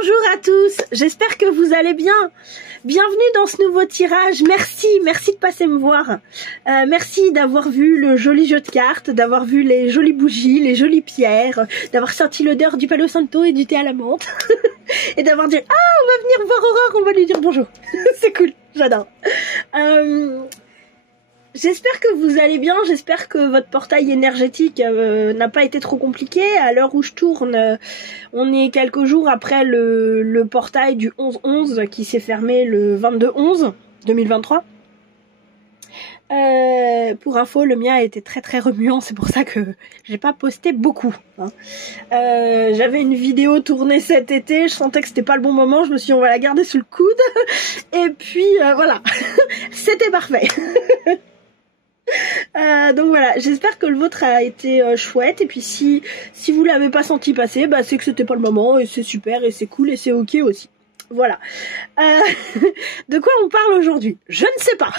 Bonjour à tous, j'espère que vous allez bien. Bienvenue dans ce nouveau tirage, merci de passer me voir. Merci d'avoir vu le joli jeu de cartes, d'avoir vu les jolies bougies, les jolies pierres, d'avoir senti l'odeur du Palo Santo et du thé à la menthe. Et d'avoir dit « Ah, on va venir voir Aurore, on va lui dire bonjour ». C'est cool, j'adore. J'espère que vous allez bien, j'espère que votre portail énergétique n'a pas été trop compliqué. À l'heure où je tourne, on est quelques jours après le portail du 11-11 qui s'est fermé le 22-11 2023. Pour info, le mien a été très remuant, c'est pour ça que j'ai pas posté beaucoup. Hein. J'avais une vidéo tournée cet été, je sentais que c'était pas le bon moment, je me suis dit on va la garder sous le coude. Et puis voilà, c'était parfait. Donc voilà, j'espère que le vôtre a été chouette, et puis si vous l'avez pas senti passer, bah c'est que c'était pas le moment, et c'est super, et c'est cool, et c'est ok aussi. Voilà. De quoi on parle aujourd'hui? Je ne sais pas.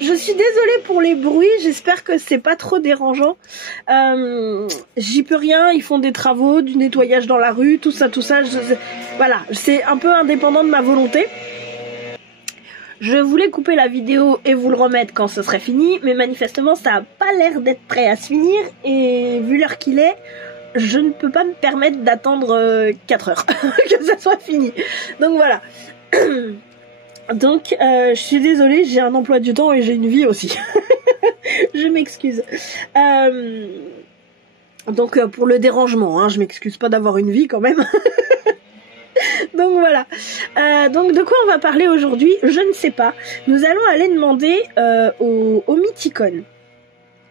Je suis désolée pour les bruits, j'espère que c'est pas trop dérangeant. J'y peux rien, ils font des travaux, du nettoyage dans la rue, tout ça, voilà, c'est un peu indépendant de ma volonté. Je voulais couper la vidéo et vous le remettre quand ce serait fini, mais manifestement ça a pas l'air d'être prêt à se finir, et vu l'heure qu'il est, je ne peux pas me permettre d'attendre 4 heures que ça soit fini. Donc voilà. Donc je suis désolée, j'ai un emploi du temps et j'ai une vie aussi. Je m'excuse. Donc pour le dérangement, hein, je m'excuse pas d'avoir une vie quand même. Donc voilà. Donc de quoi on va parler aujourd'hui? Je ne sais pas. Nous allons aller demander au Mythicon.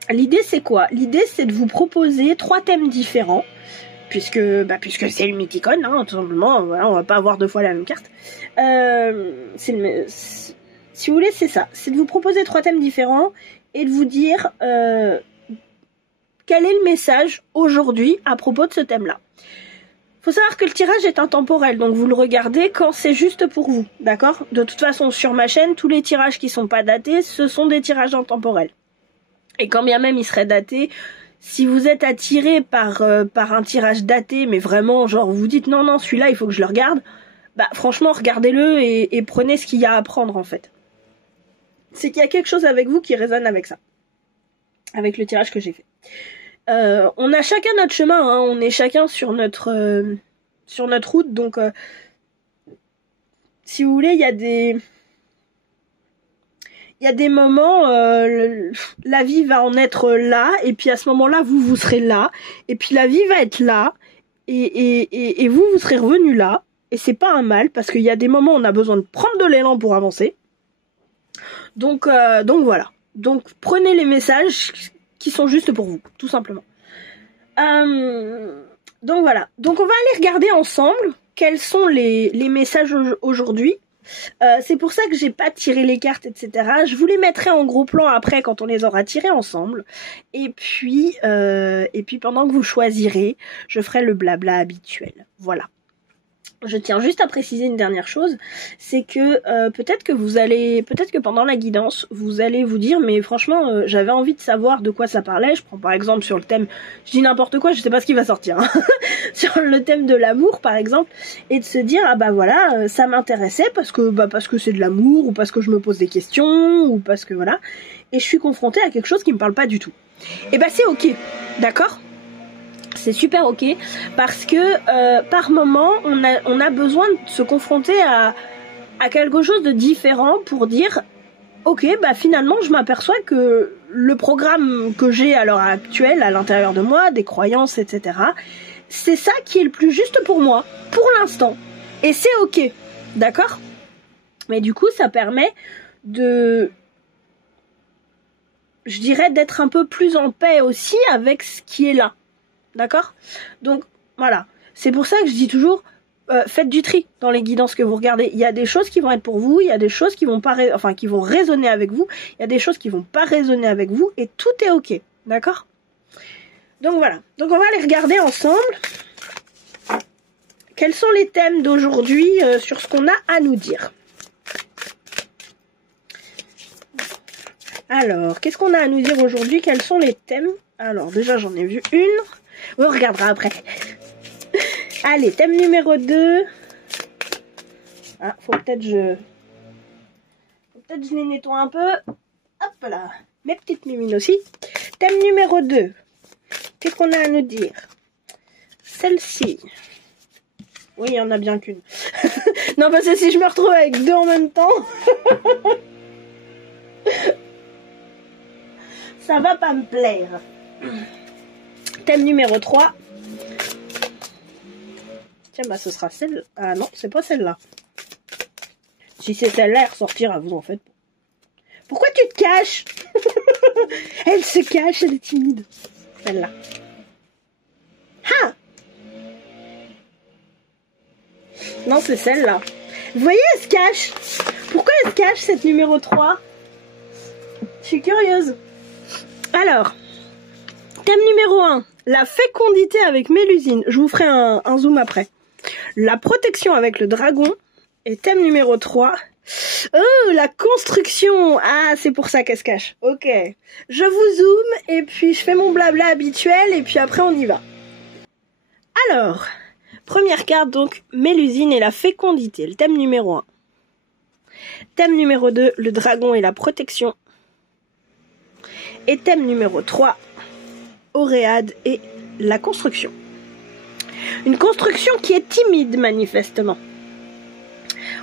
L'idée c'est quoi? L'idée c'est de vous proposer 3 thèmes différents. Puisque c'est le Mythicon, hein, tout simplement. Voilà, on va pas avoir 2 fois la même carte. Si vous voulez, c'est ça. C'est de vous proposer 3 thèmes différents et de vous dire quel est le message aujourd'hui à propos de ce thème-là. Faut savoir que le tirage est intemporel, donc vous le regardez quand c'est juste pour vous, d'accord? De toute façon, sur ma chaîne, tous les tirages qui sont pas datés, ce sont des tirages intemporels. Et quand bien même ils seraient datés, si vous êtes attiré par un tirage daté, mais vraiment, genre, vous dites non, celui-là, il faut que je le regarde, bah franchement, regardez-le et prenez ce qu'il y a à prendre, en fait. C'est qu'il y a quelque chose avec vous qui résonne avec ça. Avec le tirage que j'ai fait. On a chacun notre chemin, hein, on est chacun sur notre route, donc si vous voulez, il y a des moments, la vie va en être là, et puis à ce moment-là, vous serez là, et puis la vie va être là, et vous serez revenu là, et c'est pas un mal, parce qu'il y a des moments où on a besoin de prendre de l'élan pour avancer. Donc voilà. Donc prenez les messages qui sont juste pour vous, tout simplement. Donc voilà. Donc on va aller regarder ensemble quels sont les messages aujourd'hui. C'est pour ça que j'ai pas tiré les cartes, etc. Je vous les mettrai en gros plan après quand on les aura tirés ensemble. Et puis pendant que vous choisirez, je ferai le blabla habituel. Voilà. Je tiens juste à préciser une dernière chose, c'est que peut-être que pendant la guidance, vous allez vous dire, mais franchement, j'avais envie de savoir de quoi ça parlait. Je prends par exemple sur le thème, je dis n'importe quoi, je sais pas ce qui va sortir, hein. Sur le thème de l'amour par exemple, et de se dire, ah bah voilà, ça m'intéressait parce que c'est de l'amour, ou parce que je me pose des questions, ou parce que voilà, et je suis confrontée à quelque chose qui me parle pas du tout. Et bah c'est ok, d'accord ? C'est super ok, parce que par moment on a besoin de se confronter à quelque chose de différent pour dire ok, bah finalement je m'aperçois que le programme que j'ai à l'heure actuelle à l'intérieur de moi, des croyances, etc., c'est ça qui est le plus juste pour moi, pour l'instant, et c'est ok, d'accord? Mais du coup ça permet je dirais d'être un peu plus en paix aussi avec ce qui est là. D'accord? Donc, voilà. C'est pour ça que je dis toujours, faites du tri dans les guidances que vous regardez. Il y a des choses qui vont être pour vous, il y a des choses qui vont pas, qui vont résonner avec vous, il y a des choses qui vont pas résonner avec vous, et tout est ok. D'accord? Donc voilà. Donc on va les regarder ensemble. Quels sont les thèmes d'aujourd'hui sur ce qu'on a à nous dire? Alors, qu'est-ce qu'on a à nous dire aujourd'hui? Quels sont les thèmes? Alors, déjà, j'en ai vu une. On regardera après. Allez, thème numéro 2. Ah, faut peut-être je les nettoie un peu. Hop là. Mes petites mimines aussi. Thème numéro 2. Qu'est-ce qu'on a à nous dire? Celle-ci. Oui, il y en a bien qu'une. Non, parce que si je me retrouve avec deux en même temps, ça va pas me plaire. Thème numéro 3. Tiens, bah ce sera celle... Ah non, c'est pas celle-là. Si c'est celle-là, elle ressortira, vous en faites. Pourquoi tu te caches? Elle se cache, elle est timide. Celle-là. Ah! Non, c'est celle-là. Vous voyez, elle se cache. Pourquoi elle se cache, cette numéro 3? Je suis curieuse. Alors, thème numéro 1. La fécondité avec Mélusine. Je vous ferai un zoom après. La protection avec le dragon. Et thème numéro 3. Oh, la construction. Ah, c'est pour ça qu'elle se cache. Ok. Je vous zoome et puis je fais mon blabla habituel et puis après on y va. Alors, première carte donc, Mélusine et la fécondité. Le thème numéro 1. Thème numéro 2, le dragon et la protection. Et thème numéro 3, Auréade et la construction. Une construction qui est timide manifestement.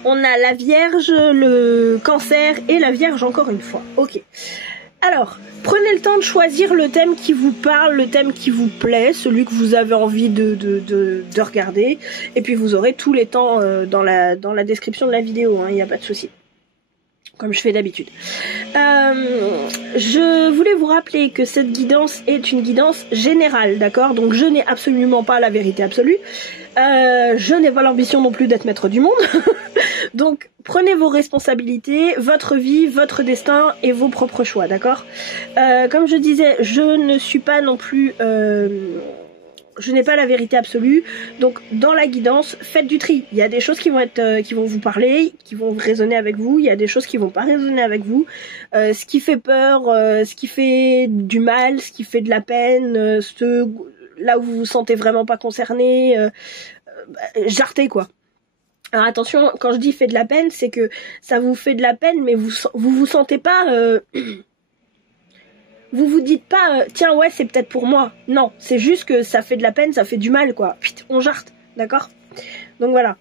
On a la Vierge, le Cancer et la Vierge encore une fois. Ok. Alors, prenez le temps de choisir le thème qui vous parle, le thème qui vous plaît, celui que vous avez envie de regarder. Et puis vous aurez tous les temps dans la description de la vidéo, hein, il n'y a pas de souci. Comme je fais d'habitude. Je voulais vous rappeler que cette guidance est une guidance générale, d'accord? Donc je n'ai absolument pas la vérité absolue. Je n'ai pas l'ambition non plus d'être maître du monde. Donc prenez vos responsabilités, votre vie, votre destin et vos propres choix, d'accord? Comme je disais, je ne suis pas non plus... je n'ai pas la vérité absolue, donc dans la guidance, faites du tri. Il y a des choses qui vont vous parler, qui vont résonner avec vous, il y a des choses qui vont pas résonner avec vous. Ce qui fait peur, ce qui fait du mal, ce qui fait de la peine, là où vous vous sentez vraiment pas concerné, jartez quoi. Alors attention, quand je dis fait de la peine, c'est que ça vous fait de la peine, mais vous sentez pas... vous vous dites pas, tiens ouais c'est peut-être pour moi. Non, c'est juste que ça fait de la peine, ça fait du mal quoi. Putain, on jarte, d'accord? Donc voilà,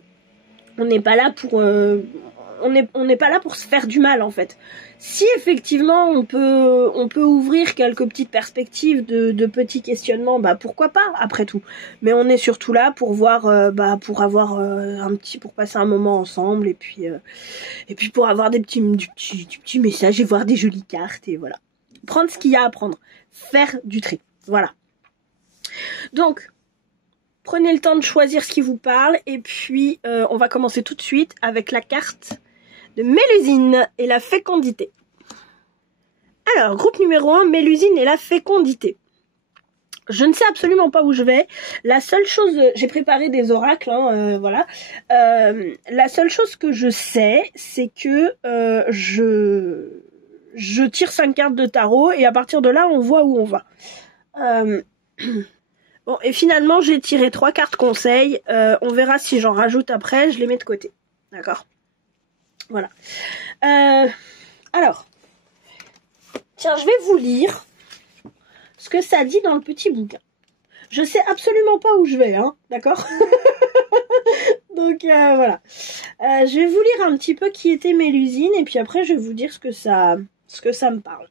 on n'est pas là pour, on n'est pas là pour se faire du mal en fait. Si effectivement on peut ouvrir quelques petites perspectives de petits questionnements, bah pourquoi pas après tout. Mais on est surtout là pour voir, pour avoir pour passer un moment ensemble et puis pour avoir du petits messages et voir des jolies cartes et voilà. Prendre ce qu'il y a à prendre. Faire du tri. Voilà. Donc, prenez le temps de choisir ce qui vous parle. Et puis, on va commencer tout de suite avec la carte de Mélusine et la fécondité. Alors, groupe numéro 1, Mélusine et la fécondité. Je ne sais absolument pas où je vais. La seule chose... J'ai préparé des oracles, hein, voilà. La seule chose que je sais, c'est que je tire 5 cartes de tarot et à partir de là, on voit où on va. Bon, et finalement, j'ai tiré 3 cartes conseils. On verra si j'en rajoute après. Je les mets de côté. D'accord? Voilà. Alors, tiens, je vais vous lire ce que ça dit dans le petit bouquin. Je sais absolument pas où je vais, hein, d'accord? Donc voilà. Je vais vous lire un petit peu qui était Mélusine et puis après je vais vous dire ce que ça me parle.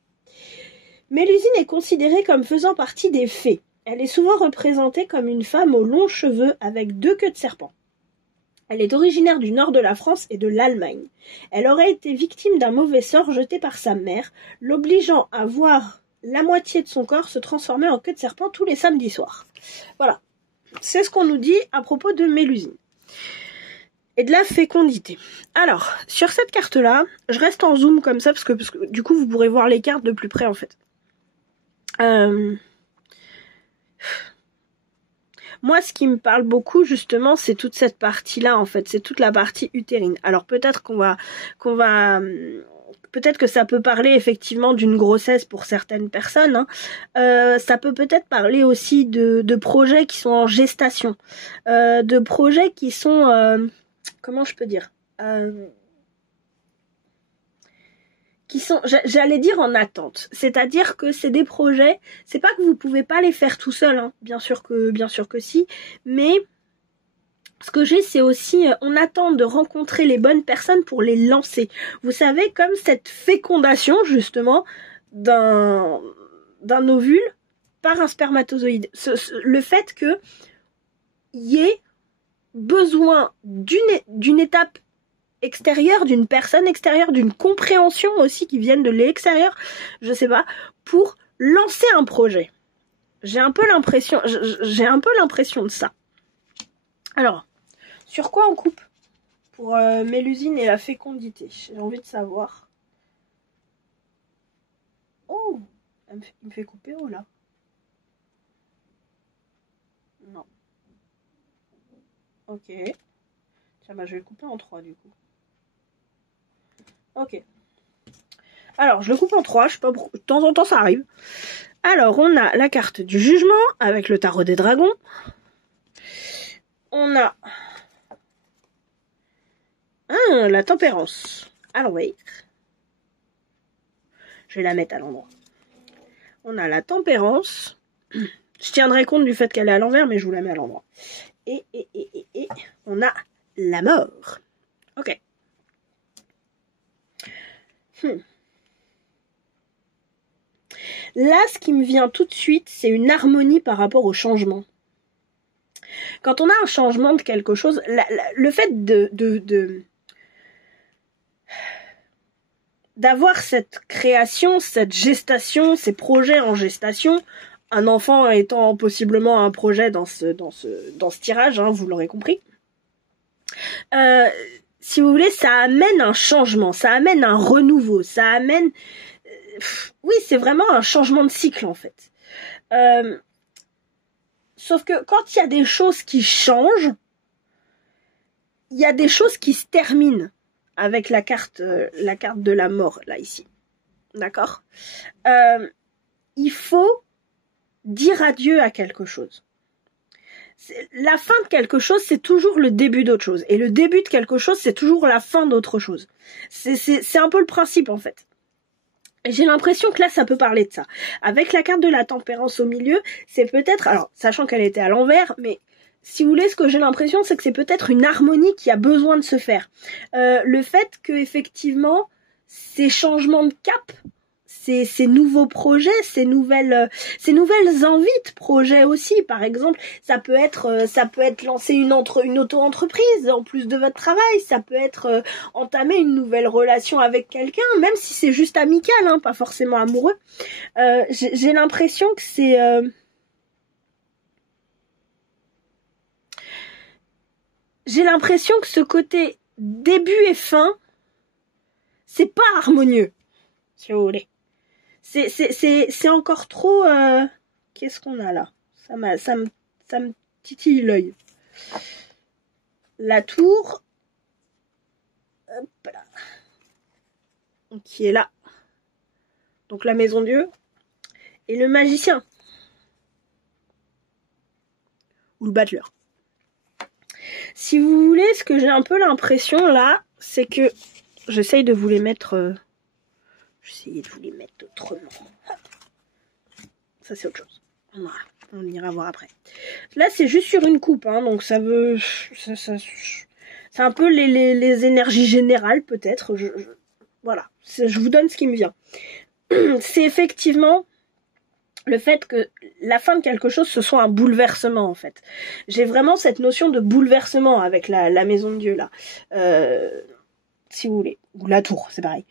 Mélusine est considérée comme faisant partie des fées. Elle est souvent représentée comme une femme aux longs cheveux avec 2 queues de serpent. Elle est originaire du nord de la France et de l'Allemagne. Elle aurait été victime d'un mauvais sort jeté par sa mère, l'obligeant à voir la moitié de son corps se transformer en queue de serpent tous les samedis soirs. Voilà. C'est ce qu'on nous dit à propos de Mélusine. Et de la fécondité. Alors, sur cette carte-là, je reste en zoom comme ça, parce que du coup, vous pourrez voir les cartes de plus près, en fait. Moi, ce qui me parle beaucoup, justement, c'est toute cette partie-là, en fait. C'est toute la partie utérine. Alors, peut-être qu'on va peut-être que ça peut parler effectivement d'une grossesse pour certaines personnes, hein. Ça peut peut-être parler aussi de projets qui sont en gestation, de projets qui sont, comment je peux dire, qui sont, j'allais dire en attente. C'est-à-dire que c'est des projets, c'est pas que vous pouvez pas les faire tout seul, hein. Bien sûr que si, mais ce que j'ai, c'est aussi, on attend de rencontrer les bonnes personnes pour les lancer. Vous savez, comme cette fécondation, justement, d'un ovule par un spermatozoïde. Le fait que y ait besoin d'une étape extérieure, d'une personne extérieure, d'une compréhension aussi qui vienne de l'extérieur, je sais pas, pour lancer un projet. J'ai un peu l'impression de ça. Alors, sur quoi on coupe pour Mélusine et la fécondité? J'ai envie de savoir. Oh, il me fait couper haut là. Non. Ok. Tiens, bah je vais le couper en 3 du coup. Ok. Alors, je le coupe en 3, je sais pas pourquoi. De temps en temps, ça arrive. Alors, on a la carte du jugement avec le tarot des dragons. On a la tempérance à l'envers. Je vais la mettre à l'endroit. On a la tempérance. Je tiendrai compte du fait qu'elle est à l'envers, mais je vous la mets à l'endroit. Et on a la mort. Ok. Là, ce qui me vient tout de suite, c'est une harmonie par rapport au changement. Quand on a un changement de quelque chose, le fait d'avoir cette création, cette gestation, ces projets en gestation, un enfant étant possiblement un projet dans ce tirage, hein, vous l'aurez compris. Si vous voulez, ça amène un changement, ça amène un renouveau, ça amène... oui, c'est vraiment un changement de cycle en fait. Sauf que quand il y a des choses qui changent, il y a des choses qui se terminent avec la carte de la mort, là, ici. D'accord ? Il faut dire adieu à quelque chose. La fin de quelque chose, c'est toujours le début d'autre chose. Et le début de quelque chose, c'est toujours la fin d'autre chose. C'est un peu le principe, en fait. Et j'ai l'impression que là, ça peut parler de ça. Avec la carte de la tempérance au milieu, c'est peut-être... Alors, sachant qu'elle était à l'envers, mais... Si vous voulez, ce que j'ai l'impression, c'est que c'est peut-être une harmonie qui a besoin de se faire. Le fait que effectivement, ces changements de cap, ces nouveaux projets, ces nouvelles envies de projets aussi, par exemple, ça peut être lancer une auto-entreprise en plus de votre travail, ça peut être entamer une nouvelle relation avec quelqu'un, même si c'est juste amical, hein, pas forcément amoureux. J'ai l'impression que c'est j'ai l'impression que ce côté début et fin, c'est pas harmonieux, si vous voulez. C'est encore trop... Qu'est-ce qu'on a là? Ça me titille l'œil. La tour. Hop là. Qui est là. Donc la maison Dieu. Et le magicien. Ou le battleur. Si vous voulez, ce que j'ai un peu l'impression là, c'est que j'essaye de vous les mettre... J'essayais de vous les mettre autrement. Ça c'est autre chose. Voilà, on ira voir après. Là c'est juste sur une coupe, hein, donc ça veut... c'est un peu les énergies générales peut-être. Voilà, je vous donne ce qui me vient. C'est effectivement... le fait que la fin de quelque chose, ce soit un bouleversement, en fait. J'ai vraiment cette notion de bouleversement avec la maison de Dieu, là. Si vous voulez. Ou la tour, c'est pareil.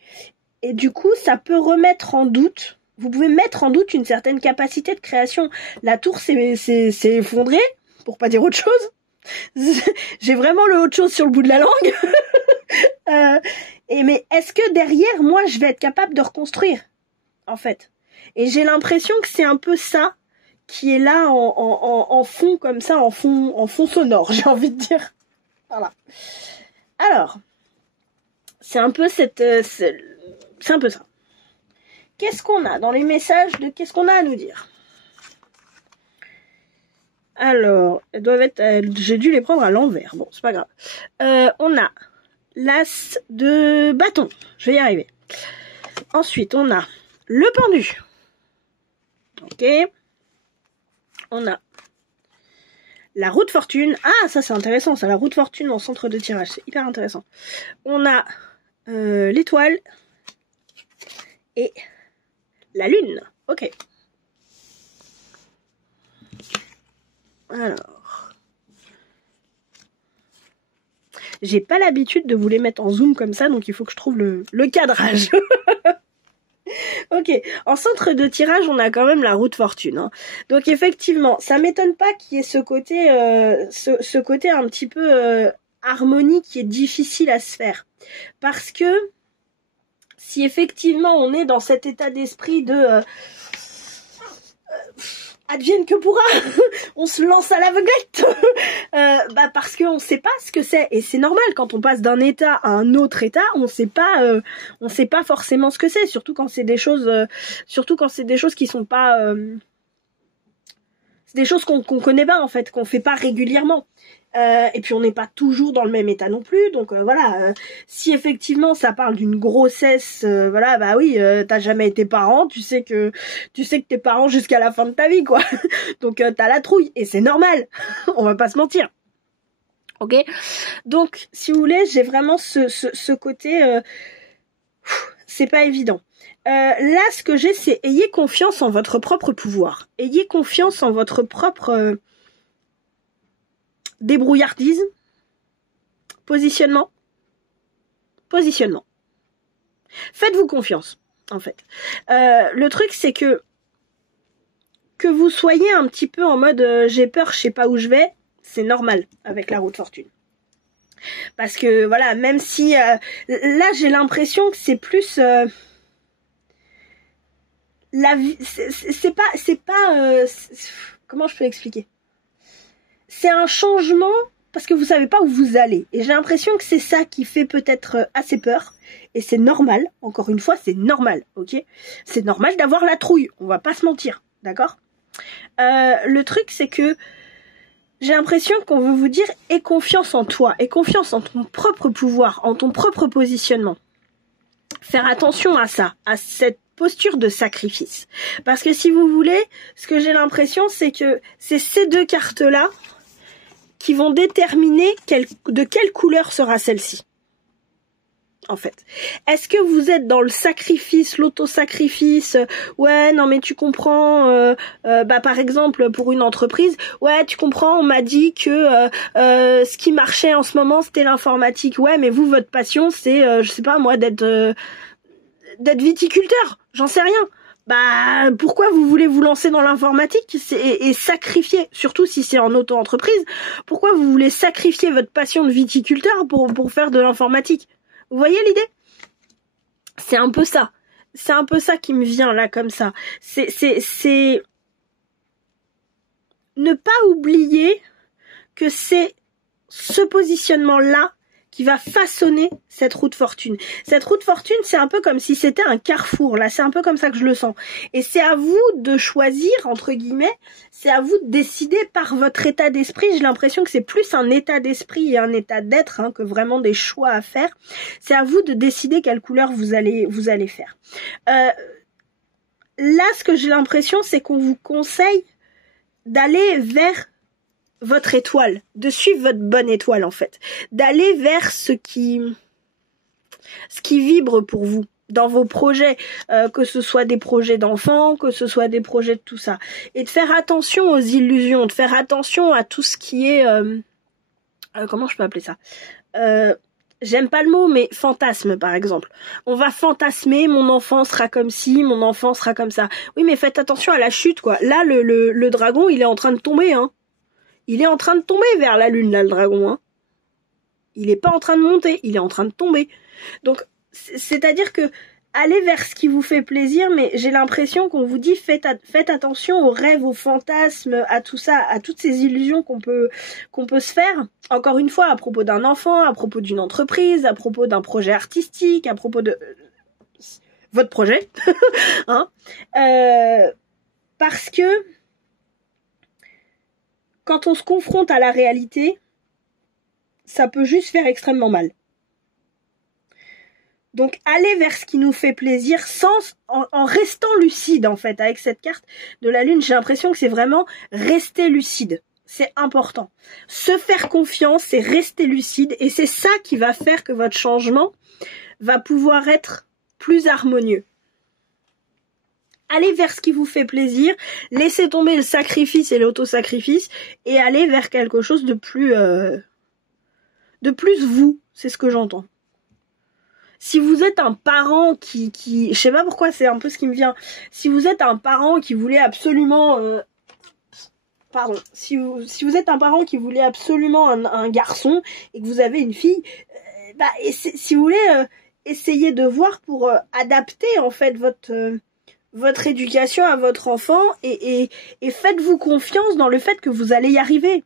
Et du coup, ça peut remettre en doute... Vous pouvez mettre en doute une certaine capacité de création. La tour s'est effondrée, pour pas dire autre chose. J'ai vraiment le autre chose sur le bout de la langue. Mais est-ce que derrière, moi, je vais être capable de reconstruire, en fait? Et j'ai l'impression que c'est un peu ça qui est là en fond comme ça, en fond sonore, j'ai envie de dire. Voilà. Alors, c'est un peu C'est un peu ça. Qu'est-ce qu'on a dans les messages de qu'est-ce qu'on a à nous dire? Alors, elles doivent être... j'ai dû les prendre à l'envers. Bon, c'est pas grave. On a l'as de bâton. Je vais y arriver. Ensuite, on a le pendu. Ok. On a la roue de fortune. Ah, ça c'est intéressant, ça, la roue de fortune en centre de tirage. C'est hyper intéressant. On a l'étoile et la lune. Ok. Alors. J'ai pas l'habitude de vous les mettre en zoom comme ça, donc il faut que je trouve le cadrage. Ok, en centre de tirage, on a quand même la roue de fortune. Hein. Donc effectivement, ça m'étonne pas qu'il y ait ce côté, ce côté un petit peu harmonie qui est difficile à se faire. Parce que si effectivement on est dans cet état d'esprit de advienne que pourra, on se lance à l'aveuglette, parce qu'on sait pas ce que c'est, et c'est normal quand on passe d'un état à un autre état, on sait pas forcément ce que c'est, surtout quand c'est des choses, qui sont pas, c'est des choses qu'on connaît pas en fait, qu'on fait pas régulièrement. Et puis on n'est pas toujours dans le même état non plus, donc voilà, si effectivement ça parle d'une grossesse, voilà, bah oui, t'as jamais été parent, tu sais que t'es parent jusqu'à la fin de ta vie, quoi. Donc t'as la trouille, et c'est normal, on va pas se mentir. Ok. Donc si vous voulez, j'ai vraiment ce côté, c'est pas évident. Là, ce que j'ai, c'est ayez confiance en votre propre pouvoir, ayez confiance en votre propre débrouillardise, positionnement. Faites-vous confiance, en fait. Le truc, c'est que vous soyez un petit peu en mode j'ai peur, je sais pas où je vais, c'est normal avec la roue de fortune. Parce que voilà, même si là j'ai l'impression que c'est plus la vie, c'est pas comment je peux expliquer? C'est un changement parce que vous savez pas où vous allez. Et j'ai l'impression que c'est ça qui fait peut-être assez peur. Et c'est normal, encore une fois, c'est normal, ok? C'est normal d'avoir la trouille, on va pas se mentir, d'accord? Le truc, c'est que j'ai l'impression qu'on veut vous dire aie confiance en toi, aie confiance en ton propre pouvoir, en ton propre positionnement. Faire attention à ça, à cette posture de sacrifice. Parce que si vous voulez, ce que j'ai l'impression, c'est que c'est ces deux cartes-là qui vont déterminer de quelle couleur sera celle-ci. En fait. Est-ce que vous êtes dans le sacrifice, l'auto-sacrifice? Ouais, non mais tu comprends, par exemple pour une entreprise, ouais tu comprends, on m'a dit que ce qui marchait en ce moment c'était l'informatique. Ouais, mais vous votre passion c'est, je sais pas moi, d'être viticulteur, j'en sais rien. Bah pourquoi vous voulez vous lancer dans l'informatique et sacrifier, surtout si c'est en auto-entreprise, pourquoi vous voulez sacrifier votre passion de viticulteur pour faire de l'informatique? Vous voyez l'idée? C'est un peu ça. C'est un peu ça qui me vient là comme ça. C'est ne pas oublier que c'est ce positionnement-là qui va façonner cette roue de fortune. Cette roue de fortune, c'est un peu comme si c'était un carrefour. Là, c'est un peu comme ça que je le sens. Et c'est à vous de choisir, entre guillemets, c'est à vous de décider par votre état d'esprit. J'ai l'impression que c'est plus un état d'esprit et un état d'être hein, que vraiment des choix à faire. C'est à vous de décider quelle couleur vous allez faire. Là, ce que j'ai l'impression, c'est qu'on vous conseille d'aller vers votre étoile, de suivre votre bonne étoile en fait, d'aller vers ce qui vibre pour vous dans vos projets, que ce soit des projets d'enfants, que ce soit des projets de tout ça, et de faire attention aux illusions, de faire attention à tout ce qui est comment je peux appeler ça, j'aime pas le mot, mais fantasme par exemple. On va fantasmer, mon enfant sera comme ci, mon enfant sera comme ça. Oui, mais faites attention à la chute quoi. Là le dragon il est en train de tomber hein. Il est en train de tomber vers la lune, là, le dragon. Hein. Il n'est pas en train de monter, il est en train de tomber. Donc, c'est-à-dire que allez vers ce qui vous fait plaisir, mais j'ai l'impression qu'on vous dit faites attention aux rêves, aux fantasmes, à tout ça, à toutes ces illusions qu'on peut se faire. Encore une fois, à propos d'un enfant, à propos d'une entreprise, à propos d'un projet artistique, à propos de... votre projet, hein, parce que quand on se confronte à la réalité, ça peut juste faire extrêmement mal. Donc aller vers ce qui nous fait plaisir en restant lucide en fait. Avec cette carte de la lune, j'ai l'impression que c'est vraiment rester lucide. C'est important. Se faire confiance, c'est rester lucide et c'est ça qui va faire que votre changement va pouvoir être plus harmonieux. Allez vers ce qui vous fait plaisir, laissez tomber le sacrifice et l'autosacrifice et allez vers quelque chose de plus vous, c'est ce que j'entends. Si vous êtes un parent je sais pas pourquoi, c'est un peu ce qui me vient. Si vous êtes un parent qui voulait absolument, si vous êtes un parent qui voulait absolument un garçon et que vous avez une fille, si vous voulez, essayez de voir pour adapter en fait votre éducation à votre enfant et faites-vous confiance dans le fait que vous allez y arriver.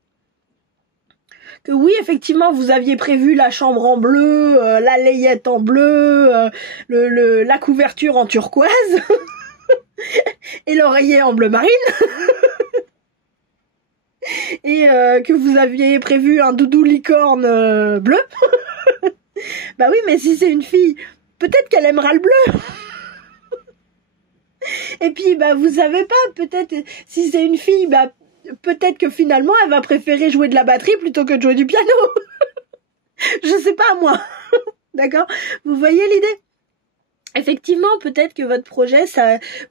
Que oui, effectivement, vous aviez prévu la chambre en bleu, la layette en bleu, la couverture en turquoise et l'oreiller en bleu marine. Et que vous aviez prévu un doudou licorne bleu. Bah oui, mais si c'est une fille, peut-être qu'elle aimera le bleu. Et puis, vous savez pas, peut-être, si c'est une fille, peut-être que finalement, elle va préférer jouer de la batterie plutôt que de jouer du piano. Je sais pas, moi. D'accord? Vous voyez l'idée? Effectivement, peut-être que votre projet,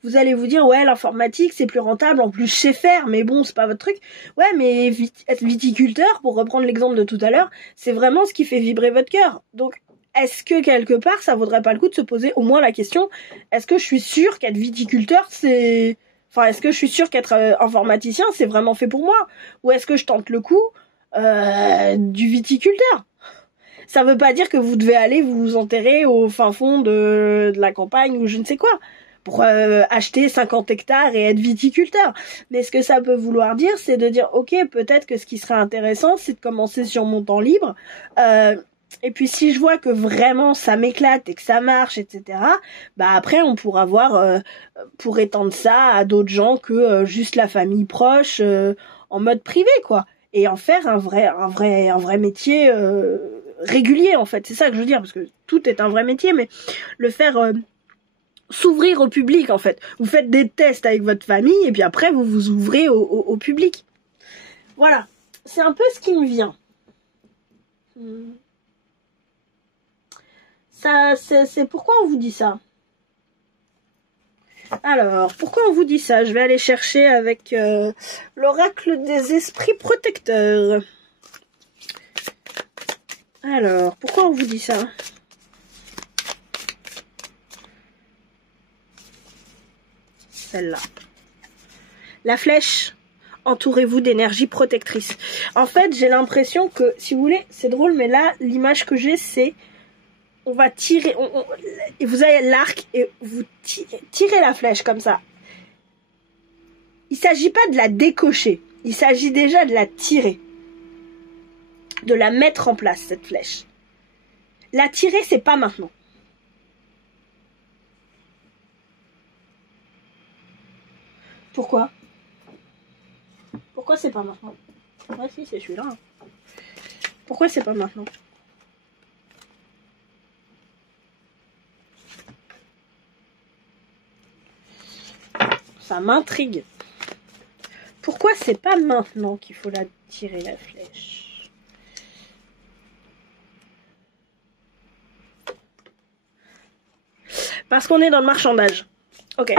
vous allez vous dire, ouais, l'informatique, c'est plus rentable, en plus, je sais faire, mais bon, c'est pas votre truc. Ouais, mais être viticulteur, pour reprendre l'exemple de tout à l'heure, c'est vraiment ce qui fait vibrer votre cœur. Donc, est-ce que quelque part, ça vaudrait pas le coup de se poser au moins la question, est-ce que je suis sûre qu'être viticulteur, est-ce que je suis sûre qu'être informaticien, c'est vraiment fait pour moi? Ou est-ce que je tente le coup du viticulteur? Ça veut pas dire que vous devez aller vous enterrer au fin fond de la campagne ou je ne sais quoi pour acheter 50 hectares et être viticulteur. Mais ce que ça peut vouloir dire, c'est de dire, ok, peut-être que ce qui serait intéressant, c'est de commencer sur mon temps libre. Et puis si je vois que vraiment ça m'éclate et que ça marche, etc., après on pourra voir pour étendre ça à d'autres gens que juste la famille proche en mode privé, quoi. Et en faire un vrai métier régulier, en fait. C'est ça que je veux dire, parce que tout est un vrai métier, mais le faire s'ouvrir au public, en fait. Vous faites des tests avec votre famille et puis après vous vous ouvrez au public. Voilà. C'est un peu ce qui me vient. Ça, c'est pourquoi on vous dit ça. Alors, pourquoi on vous dit ça? Je vais aller chercher avec l'oracle des esprits protecteurs. Alors, pourquoi on vous dit ça? Celle-là. La flèche. Entourez-vous d'énergie protectrice. En fait, j'ai l'impression que, si vous voulez, c'est drôle, mais là, l'image que j'ai, c'est on va tirer, et vous avez l'arc et vous tirez la flèche comme ça. Il s'agit pas de la décocher, il s'agit déjà de la tirer, de la mettre en place, cette flèche. La tirer, c'est pas maintenant. Pourquoi? Pourquoi c'est pas maintenant? Ouais, si, c'est celui-là. Pourquoi c'est pas maintenant? Ça m'intrigue. Pourquoi c'est pas maintenant qu'il faut la tirer, la flèche? Parce qu'on est dans le marchandage. Ok.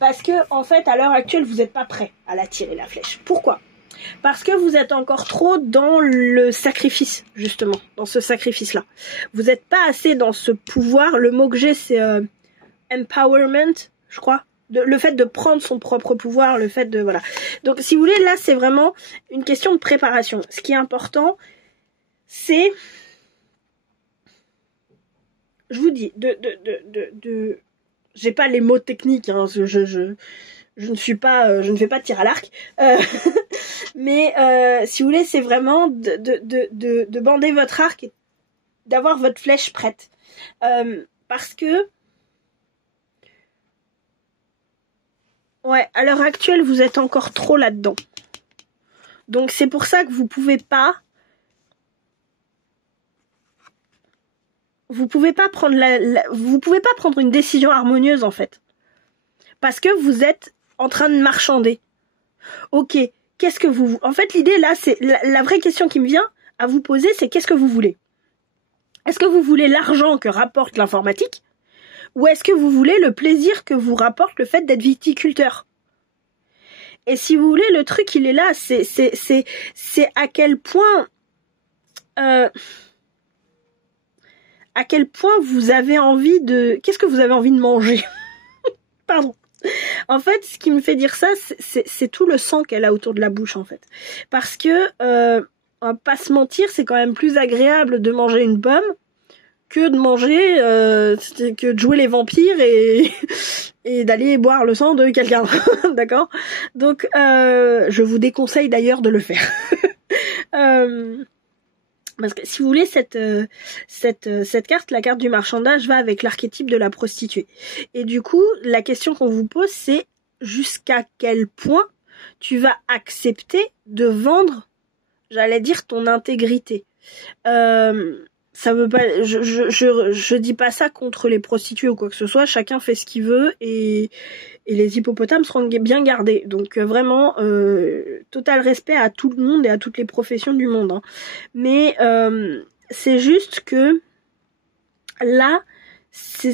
Parce que, en fait, à l'heure actuelle, vous n'êtes pas prêt à la tirer, la flèche. Pourquoi? Parce que vous êtes encore trop dans le sacrifice, justement. Dans ce sacrifice-là. Vous n'êtes pas assez dans ce pouvoir. Le mot que j'ai, c'est empowerment, je crois. Le fait de prendre son propre pouvoir, le fait de... Voilà. Donc, si vous voulez, là, c'est vraiment une question de préparation. Ce qui est important, c'est... Je vous dis, j'ai pas les mots techniques, hein, je ne suis pas... je ne fais pas de tir à l'arc. Mais, si vous voulez, c'est vraiment de bander votre arc et d'avoir votre flèche prête. Parce que... Ouais, à l'heure actuelle, vous êtes encore trop là-dedans. Donc c'est pour ça que vous pouvez pas prendre vous pouvez pas prendre une décision harmonieuse en fait. Parce que vous êtes en train de marchander. OK, qu'est-ce que vous... En fait, l'idée là, c'est la vraie question qui me vient à vous poser, c'est qu'est-ce que vous voulez? Est-ce que vous voulez l'argent que rapporte l'informatique? Ou est-ce que vous voulez le plaisir que vous rapporte le fait d'être viticulteur? Et si vous voulez, le truc, il est là, c'est à quel point... à quel point vous avez envie de... Qu'est-ce que vous avez envie de manger? Pardon. En fait, ce qui me fait dire ça, c'est tout le sang qu'elle a autour de la bouche, en fait. Parce que, on va pas se mentir, c'est quand même plus agréable de manger une pomme que de manger, que de jouer les vampires et d'aller boire le sang de quelqu'un. D'accord? Donc, je vous déconseille d'ailleurs de le faire. Parce que si vous voulez, cette carte, la carte du marchandage, va avec l'archétype de la prostituée. Et du coup, la question qu'on vous pose, c'est jusqu'à quel point tu vas accepter de vendre, j'allais dire, ton intégrité. Ça veut pas, je dis pas ça contre les prostituées ou quoi que ce soit, chacun fait ce qu'il veut et les hippopotames seront bien gardés. Donc vraiment, total respect à tout le monde et à toutes les professions du monde. Hein. Mais c'est juste que là, c'est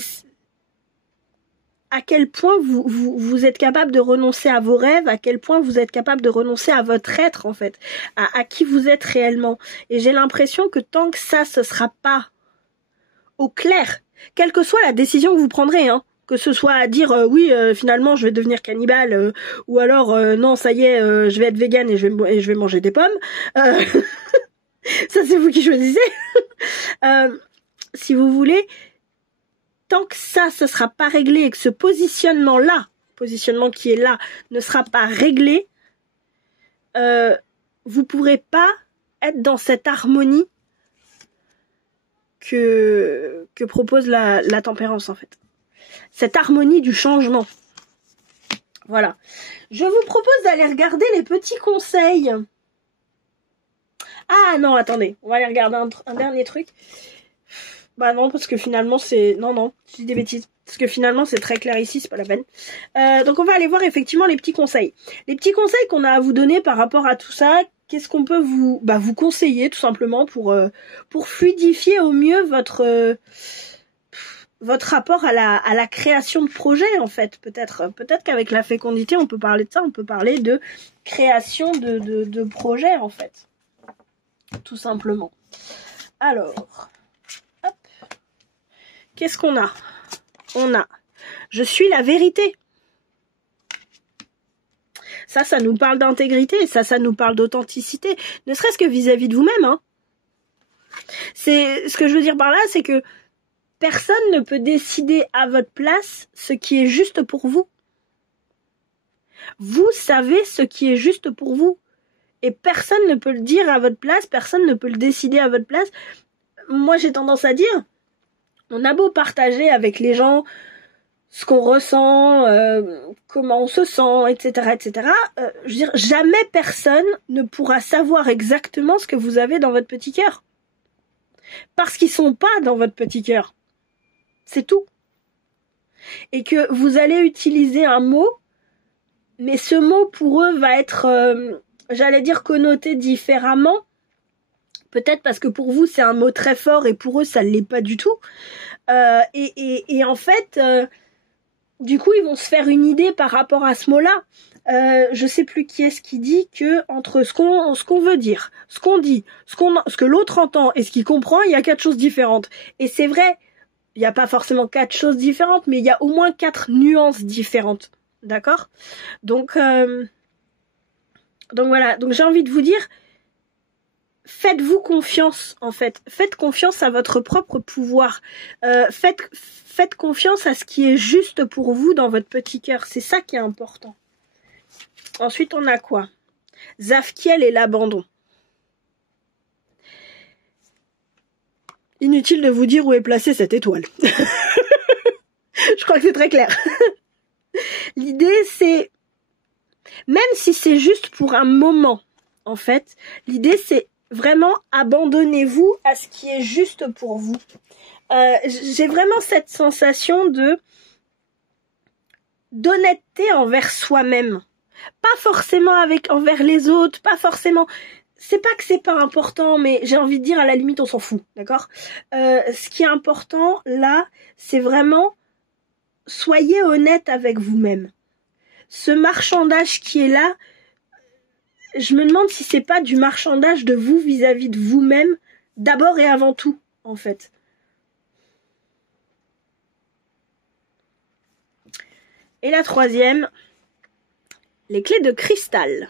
à quel point vous êtes capable de renoncer à vos rêves, à quel point vous êtes capable de renoncer à votre être en fait, à qui vous êtes réellement. Et j'ai l'impression que tant que ça, ce sera pas au clair, quelle que soit la décision que vous prendrez, hein, que ce soit à dire oui finalement je vais devenir cannibale ou alors non ça y est je vais être végane et je vais manger des pommes. Ça c'est vous qui choisissez. Si vous voulez, tant que ça ce sera pas réglé et que ce positionnement qui est là ne sera pas réglé, vous pourrez pas être dans cette harmonie que propose la tempérance en fait. Cette harmonie du changement. Voilà. Je vous propose d'aller regarder les petits conseils. Ah non, attendez. On va aller regarder un dernier truc. Bah non, parce que finalement c'est... Non, je dis des bêtises. Parce que finalement c'est très clair ici, c'est pas la peine. Donc on va aller voir effectivement les petits conseils. Les petits conseils qu'on a à vous donner par rapport à tout ça. Qu'est-ce qu'on peut vous conseiller tout simplement pour fluidifier au mieux votre rapport à la création de projets en fait. Peut-être qu'avec la fécondité on peut parler de ça, on peut parler de création de projets en fait. Tout simplement. Alors, hop. Qu'est-ce qu'on a? On a je suis la vérité. Ça nous parle d'intégrité, ça nous parle d'authenticité, ne serait-ce que vis-à-vis de vous-même. Hein. C'est ce que je veux dire par là, c'est que personne ne peut décider à votre place ce qui est juste pour vous. Vous savez ce qui est juste pour vous. Et personne ne peut le dire à votre place, personne ne peut le décider à votre place. Moi, j'ai tendance à dire, on a beau partager avec les gens ce qu'on ressent, comment on se sent, etc., etc. Je veux dire, jamais personne ne pourra savoir exactement ce que vous avez dans votre petit cœur. Parce qu'ils sont pas dans votre petit cœur. C'est tout. Et que vous allez utiliser un mot, mais ce mot pour eux va être, j'allais dire, connoté différemment. Peut-être parce que pour vous c'est un mot très fort et pour eux ça ne l'est pas du tout. Et en fait, du coup ils vont se faire une idée par rapport à ce mot-là. Je sais plus qui est-ce qui dit que entre ce qu'on veut dire, ce qu'on dit, ce que l'autre entend et ce qu'il comprend, il y a 4 choses différentes. Et c'est vrai, il n'y a pas forcément 4 choses différentes, mais il y a au moins 4 nuances différentes. D'accord ? Donc voilà, donc j'ai envie de vous dire, faites-vous confiance en fait. Faites confiance à votre propre pouvoir. Faites confiance à ce qui est juste pour vous dans votre petit cœur. C'est ça qui est important. Ensuite, on a quoi? Zafkiel et l'abandon. Inutile de vous dire où est placée cette étoile. Je crois que c'est très clair. L'idée, c'est Même si c'est juste pour un moment, en fait, l'idée c'est vraiment abandonnez-vous à ce qui est juste pour vous. J'ai vraiment cette sensation d'honnêteté envers soi-même. Pas forcément envers les autres, pas forcément... C'est pas que c'est pas important, mais j'ai envie de dire à la limite on s'en fout, d'accord? Ce qui est important là, c'est vraiment soyez honnête avec vous-même. Ce marchandage qui est là, je me demande si c'est pas du marchandage de vous vis-à-vis de vous-même, d'abord et avant tout, en fait. Et la troisième, les clés de cristal.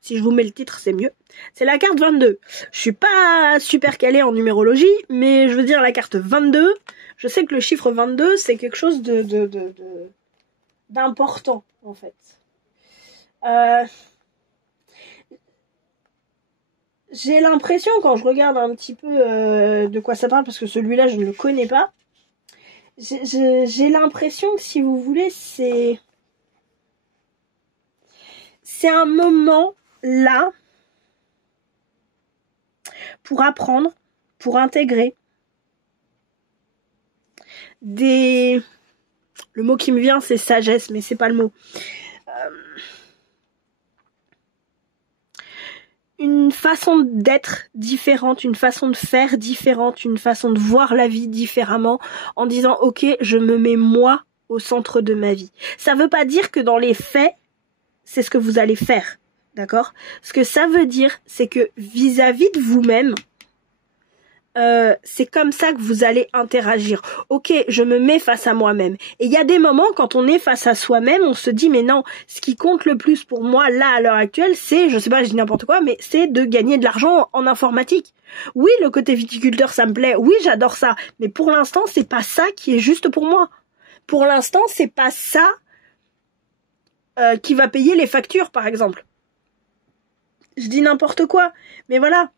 Si je vous mets le titre, c'est mieux. C'est la carte 22. Je suis pas super calée en numérologie, mais je veux dire la carte 22. Je sais que le chiffre 22, c'est quelque chose d'important, en fait. J'ai l'impression, quand je regarde un petit peu de quoi ça parle, parce que celui-là, je ne le connais pas, j'ai l'impression que, si vous voulez, c'est un moment, là, pour apprendre, pour intégrer le mot qui me vient, c'est sagesse, mais c'est pas le mot. Une façon d'être différente, une façon de faire différente, une façon de voir la vie différemment, en disant ok, je me mets moi au centre de ma vie. Ça veut pas dire que dans les faits, c'est ce que vous allez faire, d'accord? Ce que ça veut dire, c'est que vis-à-vis de vous-même, c'est comme ça que vous allez interagir. Ok, je me mets face à moi-même. Et il y a des moments, quand on est face à soi-même, on se dit, mais non, ce qui compte le plus pour moi, là, à l'heure actuelle, c'est, je sais pas, je dis n'importe quoi, mais c'est de gagner de l'argent en informatique. Oui, le côté viticulteur, ça me plaît. Oui, j'adore ça. Mais pour l'instant, c'est pas ça qui est juste pour moi. Pour l'instant, c'est pas ça qui va payer les factures, par exemple. Je dis n'importe quoi. Mais voilà.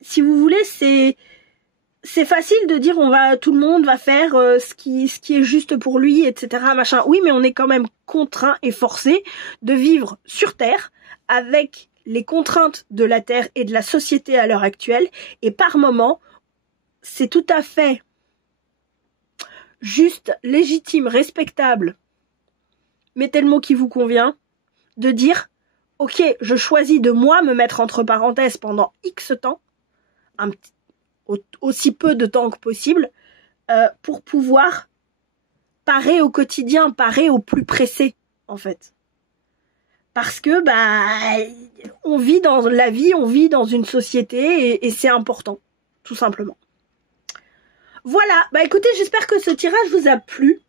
Si vous voulez, c'est facile de dire tout le monde va faire ce qui est juste pour lui, etc. machin. Oui, mais on est quand même contraint et forcé de vivre sur Terre avec les contraintes de la Terre et de la société à l'heure actuelle. Et par moment, c'est tout à fait juste, légitime, respectable, mettez le mot qui vous convient, de dire ok, je choisis de moi me mettre entre parenthèses pendant X temps, aussi peu de temps que possible, pour pouvoir parer au quotidien, parer au plus pressé, en fait. Parce que, on vit dans la vie, on vit dans une société, et c'est important, tout simplement. Voilà, écoutez, j'espère que ce tirage vous a plu.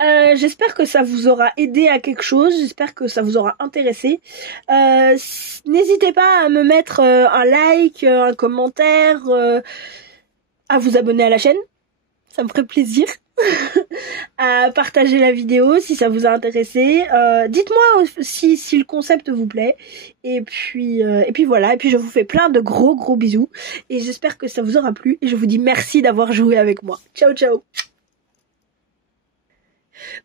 J'espère que ça vous aura aidé à quelque chose, j'espère que ça vous aura intéressé. N'hésitez pas à me mettre un like, un commentaire, à vous abonner à la chaîne, ça me ferait plaisir. À partager la vidéo si ça vous a intéressé. Dites-moi aussi si le concept vous plaît. Et puis voilà, et puis je vous fais plein de gros bisous. Et j'espère que ça vous aura plu. Et je vous dis merci d'avoir joué avec moi. Ciao ciao.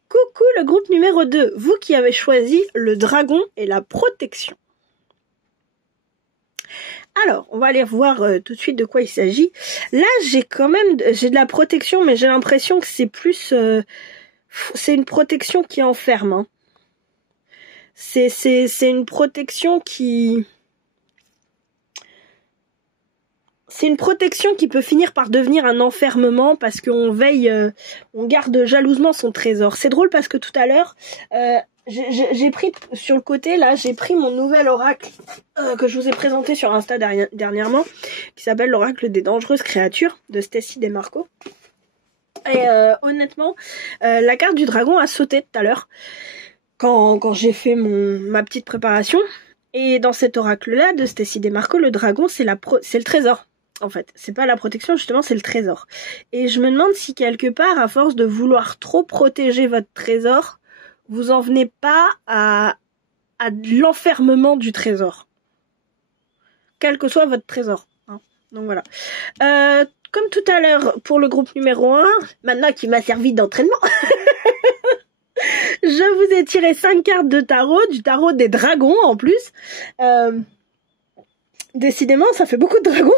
Coucou le groupe numéro 2, vous qui avez choisi le dragon et la protection. Alors, on va aller voir tout de suite de quoi il s'agit. Là, j'ai de la protection, mais j'ai l'impression que c'est plus... c'est une protection qui enferme. Hein. C'est une protection qui... C'est une protection qui peut finir par devenir un enfermement parce qu'on veille, on garde jalousement son trésor. C'est drôle parce que tout à l'heure, j'ai pris sur le côté, là, j'ai pris mon nouvel oracle que je vous ai présenté sur Insta dernièrement, qui s'appelle l'oracle des dangereuses créatures de Stacy Demarco. Et honnêtement, la carte du dragon a sauté tout à l'heure quand j'ai fait ma petite préparation. Et dans cet oracle-là de Stacy Demarco, le dragon, c'est le trésor. En fait, c'est pas la protection, justement, c'est le trésor. Et je me demande si quelque part, à force de vouloir trop protéger votre trésor, vous en venez pas à l'enfermement du trésor. Quel que soit votre trésor. Hein. Donc voilà. Comme tout à l'heure, pour le groupe numéro 1, maintenant qui m'a servi d'entraînement, je Je vous ai tiré 5 cartes de tarot, du tarot des dragons en plus. Décidément, ça fait beaucoup de dragons.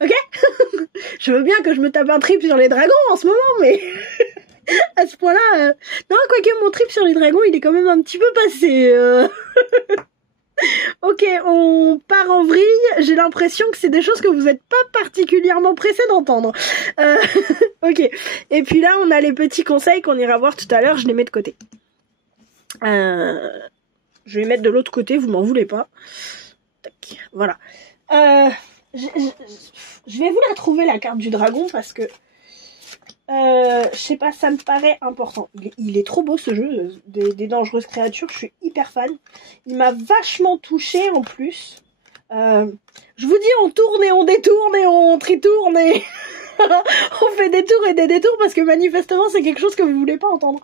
Ok. Je veux bien que je me tape un trip sur les dragons en ce moment, mais à ce point-là... Non, quoique mon trip sur les dragons, il est quand même un petit peu passé. Ok, on part en vrille. J'ai l'impression que c'est des choses que vous n'êtes pas particulièrement pressés d'entendre. Ok. Et puis là, on a les petits conseils qu'on ira voir tout à l'heure. Je les mets de côté. Je vais les mettre de l'autre côté, vous m'en voulez pas. Tac, voilà. Je vais vous la trouver, la carte du dragon, parce que je sais pas, ça me paraît important. Il est trop beau ce jeu des dangereuses créatures, je suis hyper fan. Il m'a vachement touchée en plus. Je vous dis, on tourne et on détourne et on tritourne et on fait des tours et des détours parce que manifestement c'est quelque chose que vous voulez pas entendre.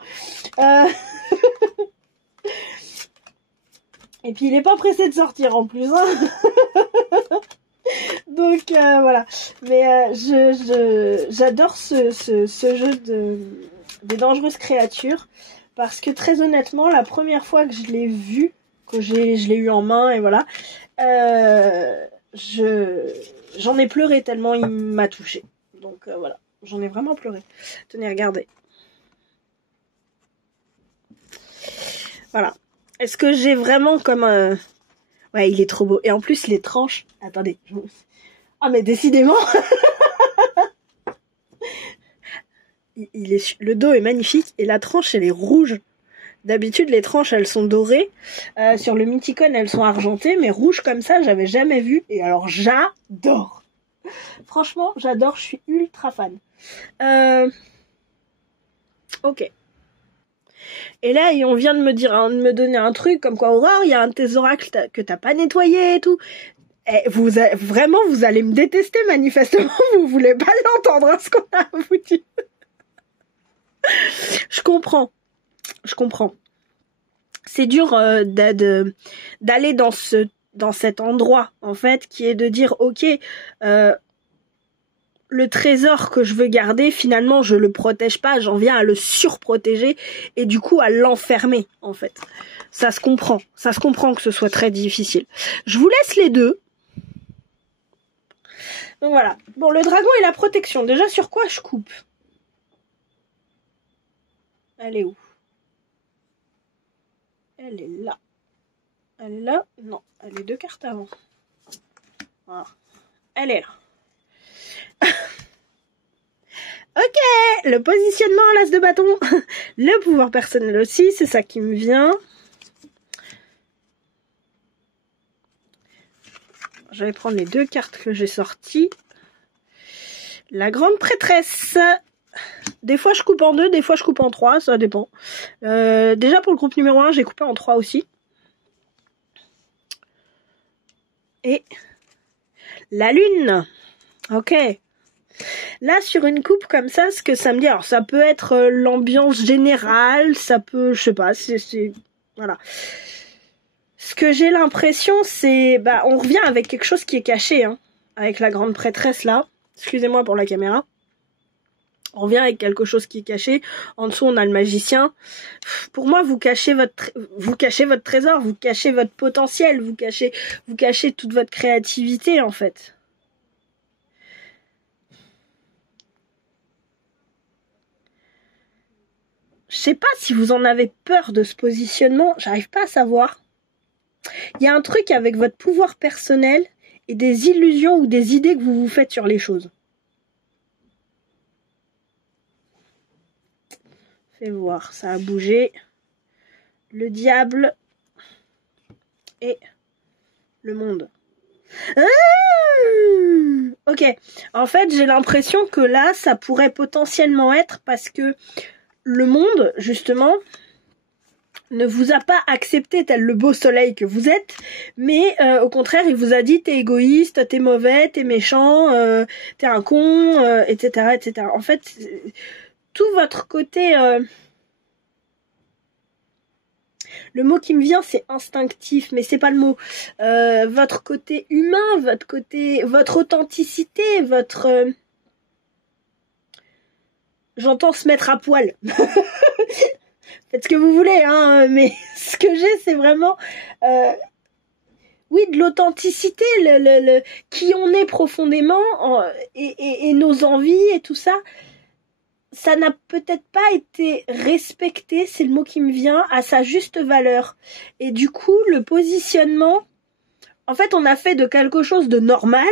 Et puis il est pas pressé de sortir en plus. Hein. Donc voilà. Mais j'adore ce jeu des dangereuses créatures parce que très honnêtement, la première fois que je l'ai vu, que je l'ai eu en main et voilà, j'en ai pleuré tellement il m'a touchée. Donc voilà, j'en ai vraiment pleuré. Tenez, regardez. Voilà. Est-ce que j'ai vraiment comme un... Ouais, il est trop beau. Et en plus, les tranches... Attendez. Ah, mais décidément Le dos est magnifique et la tranche, elle est rouge. D'habitude, les tranches, elles sont dorées. Sur le Mythicon, elles sont argentées. Mais rouge comme ça, j'avais jamais vu. Et alors, j'adore. Franchement, j'adore. Je suis ultra fan. Ok. Et là, on vient de me donner un truc comme quoi, Aurore, il y a un de tes oracles que t'as pas nettoyé et tout. Et vraiment, vous allez me détester manifestement. Vous voulez pas l'entendre, hein, ce qu'on a à vous dire. Je comprends. C'est dur d'aller dans cet endroit, en fait, qui est de dire, ok, le trésor que je veux garder, finalement, je le protège pas, j'en viens à le surprotéger et du coup à l'enfermer, en fait. Ça se comprend que ce soit très difficile. Je vous laisse les deux. Donc voilà. Bon, le dragon et la protection. Déjà, sur quoi je coupe? Elle est où? Elle est là. Elle est là? Non, elle est 2 cartes avant. Voilà. Elle est là. Ok, le positionnement, l'as de bâton, le pouvoir personnel aussi, c'est ça qui me vient. Je vais prendre les 2 cartes que j'ai sorties. La grande prêtresse. Des fois je coupe en 2, des fois je coupe en 3, ça dépend. Déjà pour le groupe numéro 1, j'ai coupé en 3 aussi. Et la lune. Ok. Là, sur une coupe comme ça, ce que ça me dit, alors ça peut être l'ambiance générale, ça peut, je sais pas, c'est voilà. Ce que j'ai l'impression, c'est, on revient avec quelque chose qui est caché, hein, avec la grande prêtresse là. Excusez-moi pour la caméra. On revient avec quelque chose qui est caché. En dessous, on a le magicien. Pour moi, vous cachez votre trésor, vous cachez votre potentiel, vous cachez toute votre créativité, en fait. Je sais pas si vous en avez peur de ce positionnement, j'arrive pas à savoir. Il y a un truc avec votre pouvoir personnel et des illusions ou des idées que vous vous faites sur les choses. Fais voir, ça a bougé. Le diable et le monde. Ok, en fait, j'ai l'impression que là, ça pourrait potentiellement être parce que le monde, justement, ne vous a pas accepté tel le beau soleil que vous êtes, mais au contraire, il vous a dit t'es égoïste, t'es mauvais, t'es méchant, t'es un con, etc., etc. En fait, tout votre côté... Le mot qui me vient, c'est instinctif, mais c'est pas le mot. Votre côté humain, votre authenticité, votre... J'entends se mettre à poil. faites ce que vous voulez, hein, mais ce que j'ai, c'est vraiment, oui, de l'authenticité, qui on est profondément, et nos envies et tout ça. Ça n'a peut-être pas été respecté, c'est le mot qui me vient, à sa juste valeur. Et du coup, le positionnement, en fait, on a fait de quelque chose de normal,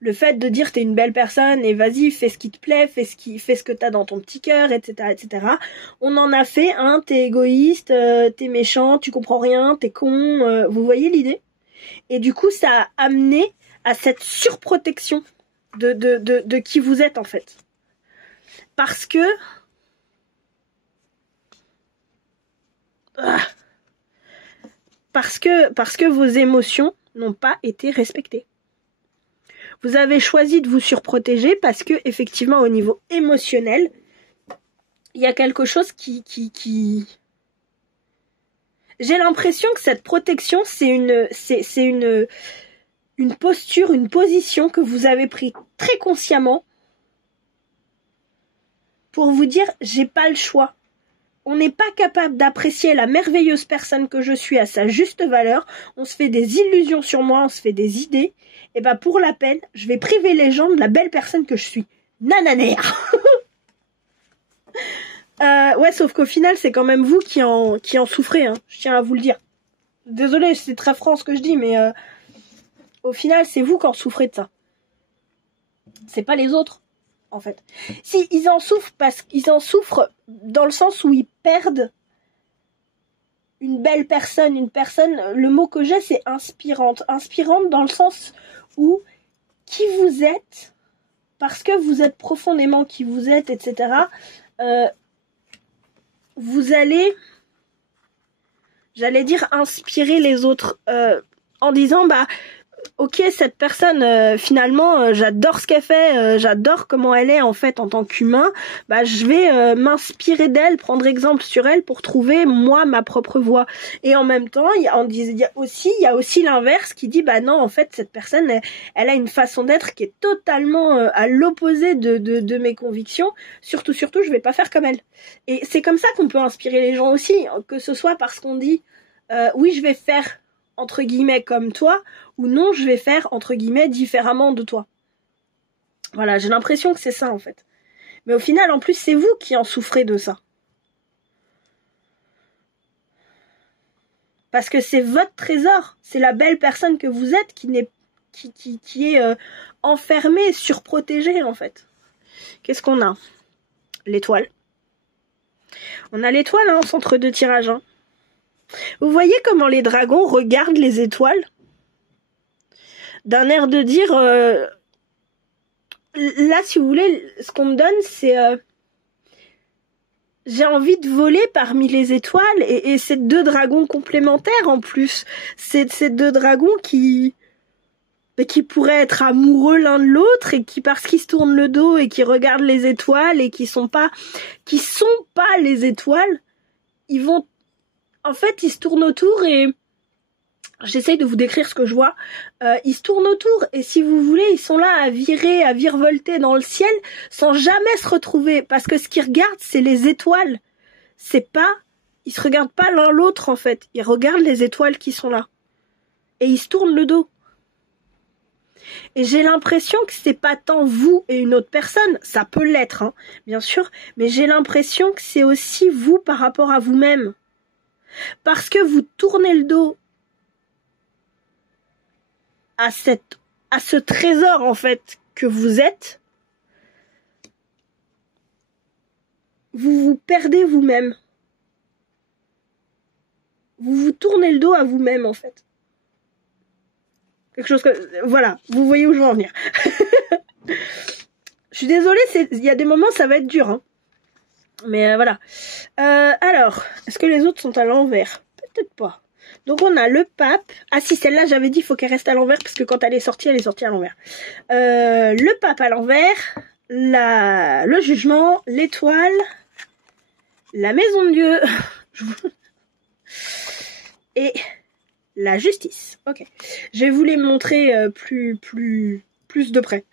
le fait de dire t'es une belle personne et vas-y, fais ce qui te plaît, fais ce que t'as dans ton petit cœur, etc., etc. On en a fait un, t'es égoïste, t'es méchant, tu comprends rien, t'es con, vous voyez l'idée? Et du coup, ça a amené à cette surprotection de qui vous êtes, en fait. Parce que vos émotions n'ont pas été respectées. Vous avez choisi de vous surprotéger parce que effectivement au niveau émotionnel, il y a quelque chose qui... J'ai l'impression que cette protection, c'est une posture, une position que vous avez pris très consciemment pour vous dire j'ai pas le choix. On n'est pas capable d'apprécier la merveilleuse personne que je suis à sa juste valeur. On se fait des illusions sur moi, on se fait des idées. Et ben pour la peine, je vais priver les gens de la belle personne que je suis. Nananère. Ouais, sauf qu'au final, c'est quand même vous qui en souffrez. Hein. Je tiens à vous le dire. Désolée, c'est très franc ce que je dis, mais au final, c'est vous qui en souffrez de ça. C'est pas les autres. En fait. Si, ils en souffrent parce qu'ils en souffrent dans le sens où ils perdent une belle personne, le mot que j'ai c'est inspirante. Inspirante dans le sens où qui vous êtes, parce que vous êtes profondément qui vous êtes, etc. Vous allez, j'allais dire inspirer les autres en disant bah ok, cette personne, finalement, j'adore ce qu'elle fait, j'adore comment elle est en fait en tant qu'humain. Bah, je vais m'inspirer d'elle, prendre exemple sur elle pour trouver moi ma propre voie. Et en même temps, il y a aussi l'inverse qui dit bah non, en fait, cette personne, elle a une façon d'être qui est totalement à l'opposé de mes convictions. Surtout, je vais pas faire comme elle. Et c'est comme ça qu'on peut inspirer les gens aussi, que ce soit parce qu'on dit oui, je vais faire entre guillemets comme toi, ou non, je vais faire entre guillemets différemment de toi. Voilà, j'ai l'impression que c'est ça en fait. Mais au final, en plus, c'est vous qui en souffrez de ça. Parce que c'est votre trésor, c'est la belle personne que vous êtes qui est enfermée, surprotégée en fait. Qu'est-ce qu'on a? L'étoile. On a l'étoile en centre de tirage. Hein. Vous voyez comment les dragons regardent les étoiles? D'un air de dire... là, si vous voulez, ce qu'on me donne, c'est... j'ai envie de voler parmi les étoiles. Et c'est deux dragons complémentaires en plus. C'est ces deux dragons qui pourraient être amoureux l'un de l'autre et qui, parce qu'ils se tournent le dos et qui regardent les étoiles et qui sont pas les étoiles, ils vont... En fait, ils se tournent autour et j'essaye de vous décrire ce que je vois. Ils se tournent autour et si vous voulez, ils sont là à virevolter dans le ciel sans jamais se retrouver. Parce que ce qu'ils regardent, c'est les étoiles. Ils se regardent pas l'un l'autre en fait. Ils regardent les étoiles qui sont là. Et ils se tournent le dos. Et j'ai l'impression que c'est pas tant vous et une autre personne. Ça peut l'être, hein, bien sûr. Mais j'ai l'impression que c'est aussi vous par rapport à vous-même. Parce que vous tournez le dos à ce trésor en fait que vous êtes, vous vous perdez vous-même. Vous vous tournez le dos à vous-même en fait. Quelque chose que... Voilà, vous voyez où je veux en venir. Je suis désolée, il y a des moments ça va être dur, hein. Mais voilà. Alors, est-ce que les autres sont à l'envers? Peut-être pas. Donc on a le pape. Ah si, celle-là j'avais dit il faut qu'elle reste à l'envers parce que quand elle est sortie à l'envers. Le pape à l'envers, le jugement, l'étoile, la maison de Dieu et la justice. Ok. Je vais vous les montrer plus de près.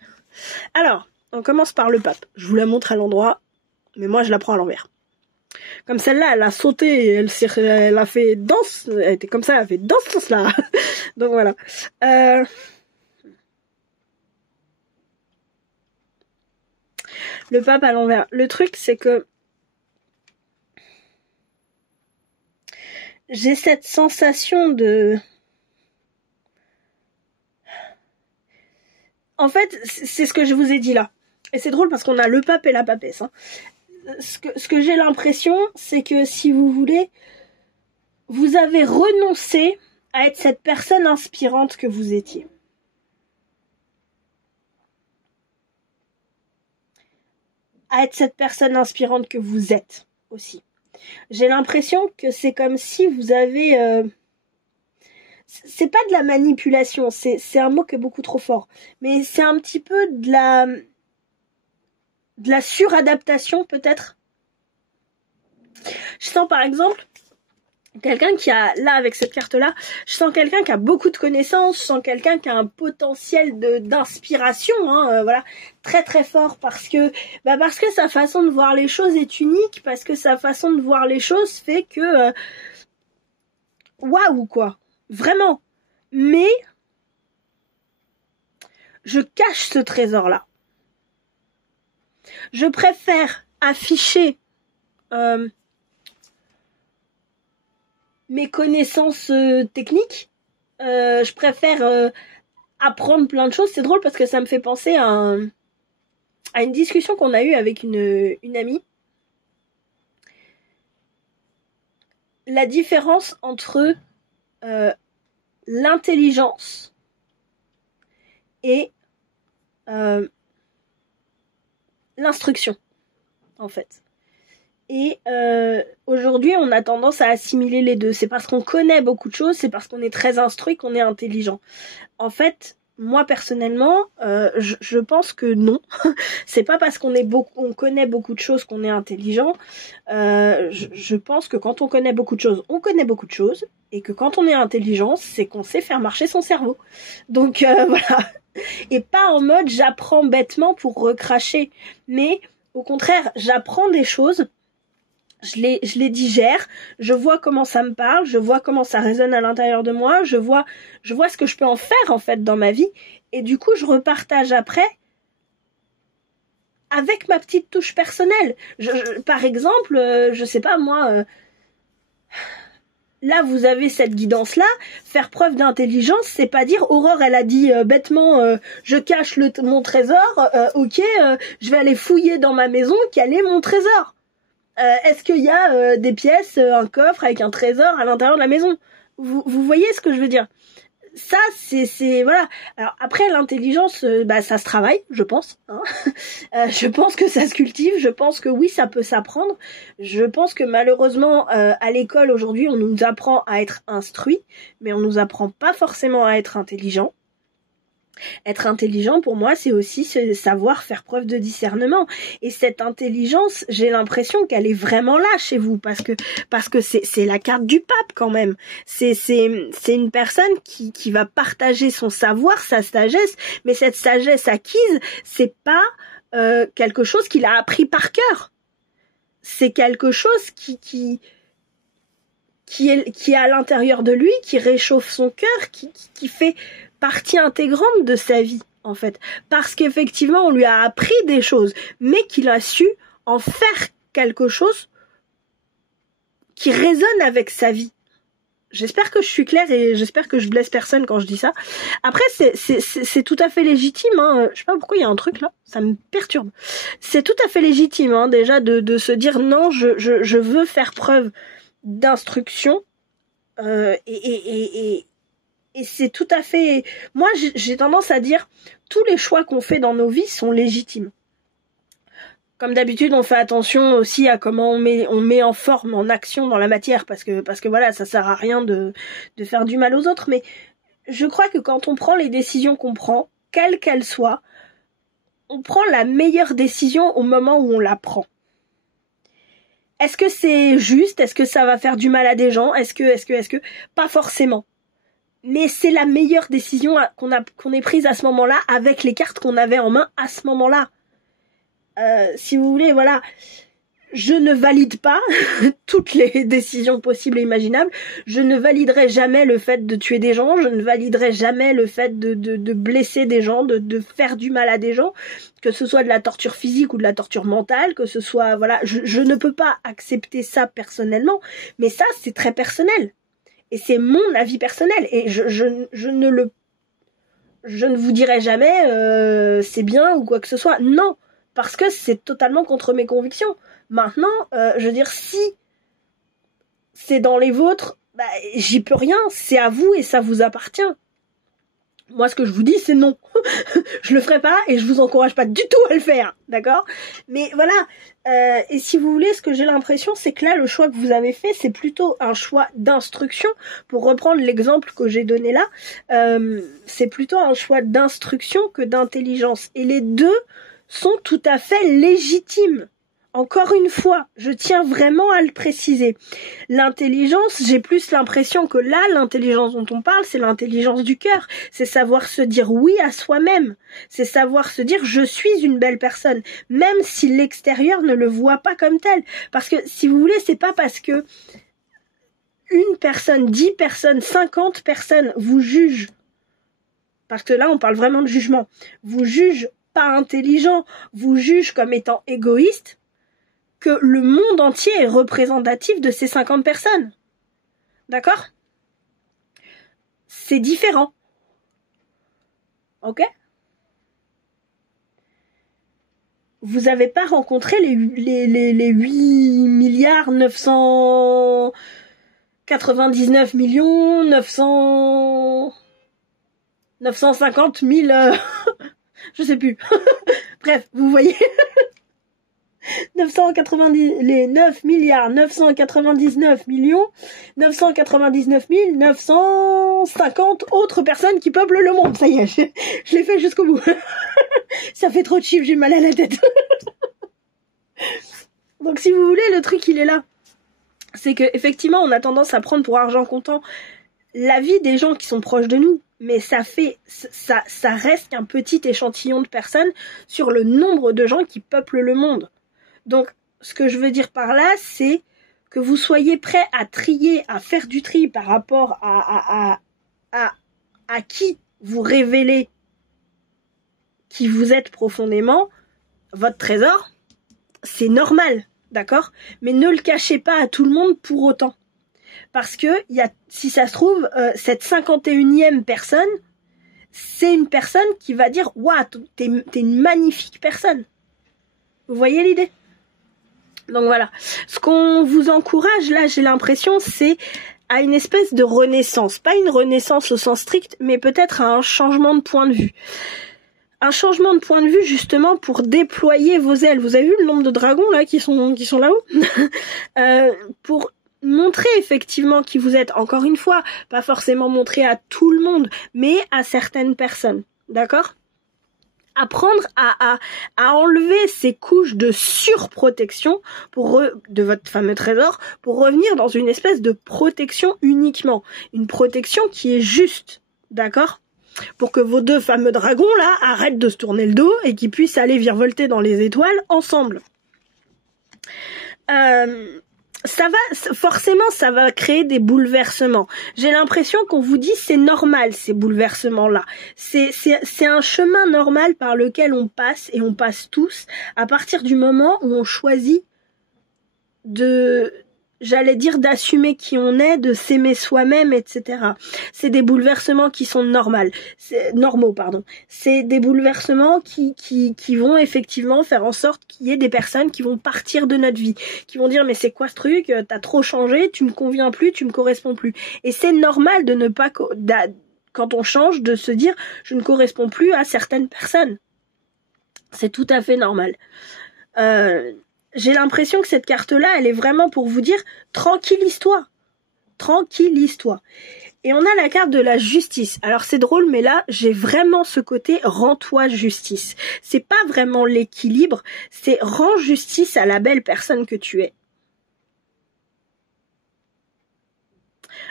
Alors, on commence par le pape. Je vous la montre à l'endroit, mais moi je la prends à l'envers. Comme celle-là, elle a sauté, elle a fait danse, elle était comme ça, elle a fait danse là. Donc voilà. Le pape à l'envers. Le truc, c'est que j'ai cette sensation de... En fait, c'est ce que je vous ai dit là. Et c'est drôle parce qu'on a le pape et la papesse. Hein. Ce que j'ai l'impression, c'est que si vous voulez, vous avez renoncé à être cette personne inspirante que vous étiez. À être cette personne inspirante que vous êtes aussi. J'ai l'impression que c'est comme si vous avez... c'est pas de la manipulation, c'est un mot qui est beaucoup trop fort. Mais c'est un petit peu de la suradaptation peut-être. Je sens par exemple quelqu'un qui a, là avec cette carte-là, je sens quelqu'un qui a beaucoup de connaissances, je sens quelqu'un qui a un potentiel d'inspiration, hein, voilà, très très fort parce que sa façon de voir les choses est unique, parce que sa façon de voir les choses fait que waouh quoi, vraiment. Mais je cache ce trésor-là. Je préfère afficher mes connaissances techniques. Je préfère apprendre plein de choses. C'est drôle parce que ça me fait penser à une discussion qu'on a eue avec une amie. La différence entre l'intelligence et l'instruction, en fait. Et aujourd'hui, on a tendance à assimiler les deux. C'est parce qu'on connaît beaucoup de choses, c'est parce qu'on est très instruit qu'on est intelligent. En fait, moi personnellement, je pense que non. C'est pas parce on connaît beaucoup de choses qu'on est intelligent. Je pense que quand on connaît beaucoup de choses, on connaît beaucoup de choses, et que quand on est intelligent, c'est qu'on sait faire marcher son cerveau. Donc voilà. Et pas en mode j'apprends bêtement pour recracher, mais au contraire, j'apprends des choses. Je les digère, je vois comment ça me parle, je vois comment ça résonne à l'intérieur de moi, je vois ce que je peux en faire en fait dans ma vie, et du coup je repartage après avec ma petite touche personnelle. Par exemple, je sais pas moi, là vous avez cette guidance là, faire preuve d'intelligence, c'est pas dire Aurore elle a dit bêtement je cache mon trésor, ok, je vais aller fouiller dans ma maison, quel est mon trésor. Est-ce qu'il y a des pièces, un coffre avec un trésor à l'intérieur de la maison? Vous voyez ce que je veux dire? Ça, c'est voilà. Alors après, l'intelligence, ça se travaille, je pense. Hein. Je pense que ça se cultive. Je pense que oui, ça peut s'apprendre. Je pense que malheureusement, à l'école aujourd'hui, on nous apprend à être instruit, mais on nous apprend pas forcément à être intelligent. Être intelligent, pour moi, c'est aussi savoir faire preuve de discernement. Et cette intelligence, j'ai l'impression qu'elle est vraiment là chez vous, parce que c'est la carte du pape quand même. C'est une personne qui va partager son savoir, sa sagesse, mais cette sagesse acquise, c'est pas quelque chose qu'il a appris par cœur. C'est quelque chose qui est à l'intérieur de lui, qui réchauffe son cœur, qui fait partie intégrante de sa vie, en fait. Parce qu'effectivement, on lui a appris des choses, mais qu'il a su en faire quelque chose qui résonne avec sa vie. J'espère que je suis claire et j'espère que je blesse personne quand je dis ça. Après, c'est tout à fait légitime, hein. Je sais pas pourquoi il y a un truc là, ça me perturbe. C'est tout à fait légitime, hein, déjà, de se dire non, je veux faire preuve d'instruction, et c'est tout à fait... Moi, j'ai tendance à dire, tous les choix qu'on fait dans nos vies sont légitimes. Comme d'habitude, on fait attention aussi à comment on met en forme, en action dans la matière, parce que voilà, ça sert à rien de faire du mal aux autres. Mais je crois que quand on prend les décisions qu'on prend, quelles qu'elles soient, on prend la meilleure décision au moment où on la prend. Est-ce que c'est juste? Est-ce que ça va faire du mal à des gens? Est-ce que pas forcément. Mais c'est la meilleure décision qu'on ait prise à ce moment-là, avec les cartes qu'on avait en main à ce moment-là. Si vous voulez, voilà. Je ne valide pas toutes les décisions possibles et imaginables. Je ne validerai jamais le fait de tuer des gens. Je ne validerai jamais le fait de blesser des gens, de faire du mal à des gens, que ce soit de la torture physique ou de la torture mentale, que ce soit, voilà, je ne peux pas accepter ça personnellement, mais ça, c'est très personnel. Et c'est mon avis personnel. Et je ne vous dirai jamais c'est bien ou quoi que ce soit. Non, parce que c'est totalement contre mes convictions. Maintenant, je veux dire, si c'est dans les vôtres, bah, j'y peux rien, c'est à vous et ça vous appartient. Moi, ce que je vous dis, c'est non. Je le ferai pas et je vous encourage pas du tout à le faire, d'accord? Mais voilà, et si vous voulez, ce que j'ai l'impression, c'est que là, le choix que vous avez fait, c'est plutôt un choix d'instruction. Pour reprendre l'exemple que j'ai donné là, c'est plutôt un choix d'instruction que d'intelligence. Et les deux sont tout à fait légitimes. Encore une fois, je tiens vraiment à le préciser. L'intelligence, j'ai plus l'impression que là, l'intelligence dont on parle, c'est l'intelligence du cœur. C'est savoir se dire oui à soi-même. C'est savoir se dire je suis une belle personne, même si l'extérieur ne le voit pas comme tel. Parce que, si vous voulez, c'est pas parce que une personne, 10 personnes, 50 personnes vous jugent, parce que là, on parle vraiment de jugement, vous jugent pas intelligent, vous jugent comme étant égoïste, que le monde entier est représentatif de ces 50 personnes. D'accord? C'est différent. Ok? Vous n'avez pas rencontré les 8 milliards 999 millions 950 000 je sais plus. Bref, vous voyez. 990, les 9 milliards 999 millions 999 950 autres personnes qui peuplent le monde. Ça y est, je l'ai fait jusqu'au bout. Ça fait trop de chiffres, j'ai mal à la tête. Donc si vous voulez, le truc il est là. C'est que effectivement, on a tendance à prendre pour argent comptant la vie des gens qui sont proches de nous. Mais ça reste qu'un petit échantillon de personnes sur le nombre de gens qui peuplent le monde. Donc, ce que je veux dire par là, c'est que vous soyez prêts à trier, à faire du tri par rapport à qui vous révélez qui vous êtes profondément, votre trésor, c'est normal, d'accord? Mais ne le cachez pas à tout le monde pour autant. Parce que, si ça se trouve, cette 51e personne, c'est une personne qui va dire « Waouh, t'es une magnifique personne ». Vous voyez l'idée? Donc voilà, ce qu'on vous encourage là, j'ai l'impression, c'est à une espèce de renaissance. Pas une renaissance au sens strict, mais peut-être à un changement de point de vue. Un changement de point de vue justement pour déployer vos ailes. Vous avez vu le nombre de dragons là qui sont là-haut pour montrer effectivement qui vous êtes. Encore une fois, pas forcément montrer à tout le monde, mais à certaines personnes. D'accord ? Apprendre à enlever ces couches de surprotection de votre fameux trésor pour revenir dans une espèce de protection uniquement. Une protection qui est juste, d'accord? Pour que vos deux fameux dragons là arrêtent de se tourner le dos et qu'ils puissent aller virevolter dans les étoiles ensemble. Ça va créer des bouleversements. J'ai l'impression qu'on vous dit c'est normal ces bouleversements-là. C'est un chemin normal par lequel on passe et on passe tous à partir du moment où on choisit d'assumer qui on est, de s'aimer soi-même, etc. C'est des bouleversements qui sont normaux. C'est des bouleversements qui vont effectivement faire en sorte qu'il y ait des personnes qui vont partir de notre vie, qui vont dire mais c'est quoi ce truc, t'as trop changé, tu me conviens plus, tu me corresponds plus. Et c'est normal de ne pas, quand on change, de se dire je ne corresponds plus à certaines personnes. C'est tout à fait normal. J'ai l'impression que cette carte-là, elle est vraiment pour vous dire tranquillise-toi. Tranquillise-toi. Et on a la carte de la justice. Alors c'est drôle, mais là, j'ai vraiment ce côté rends-toi justice. C'est pas vraiment l'équilibre, c'est rends justice à la belle personne que tu es.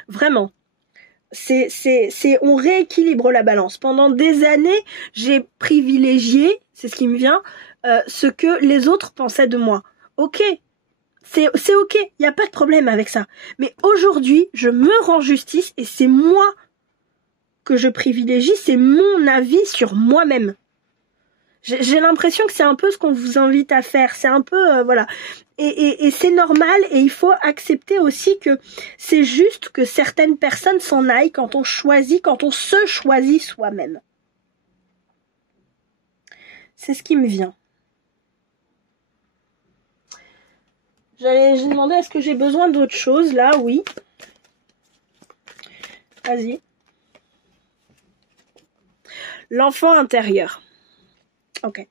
Vraiment. On rééquilibre la balance. Pendant des années, j'ai privilégié, c'est ce qui me vient, ce que les autres pensaient de moi. Ok, C'est ok, il n'y a pas de problème avec ça. Mais aujourd'hui, je me rends justice et c'est moi que je privilégie, c'est mon avis sur moi-même. J'ai l'impression que c'est un peu ce qu'on vous invite à faire, c'est un peu, voilà. Et c'est normal et il faut accepter aussi que c'est juste que certaines personnes s'en aillent quand on se choisit soi-même. C'est ce qui me vient. J'ai demandé est-ce que j'ai besoin d'autre chose, là, oui. Vas-y. L'enfant intérieur. Ok.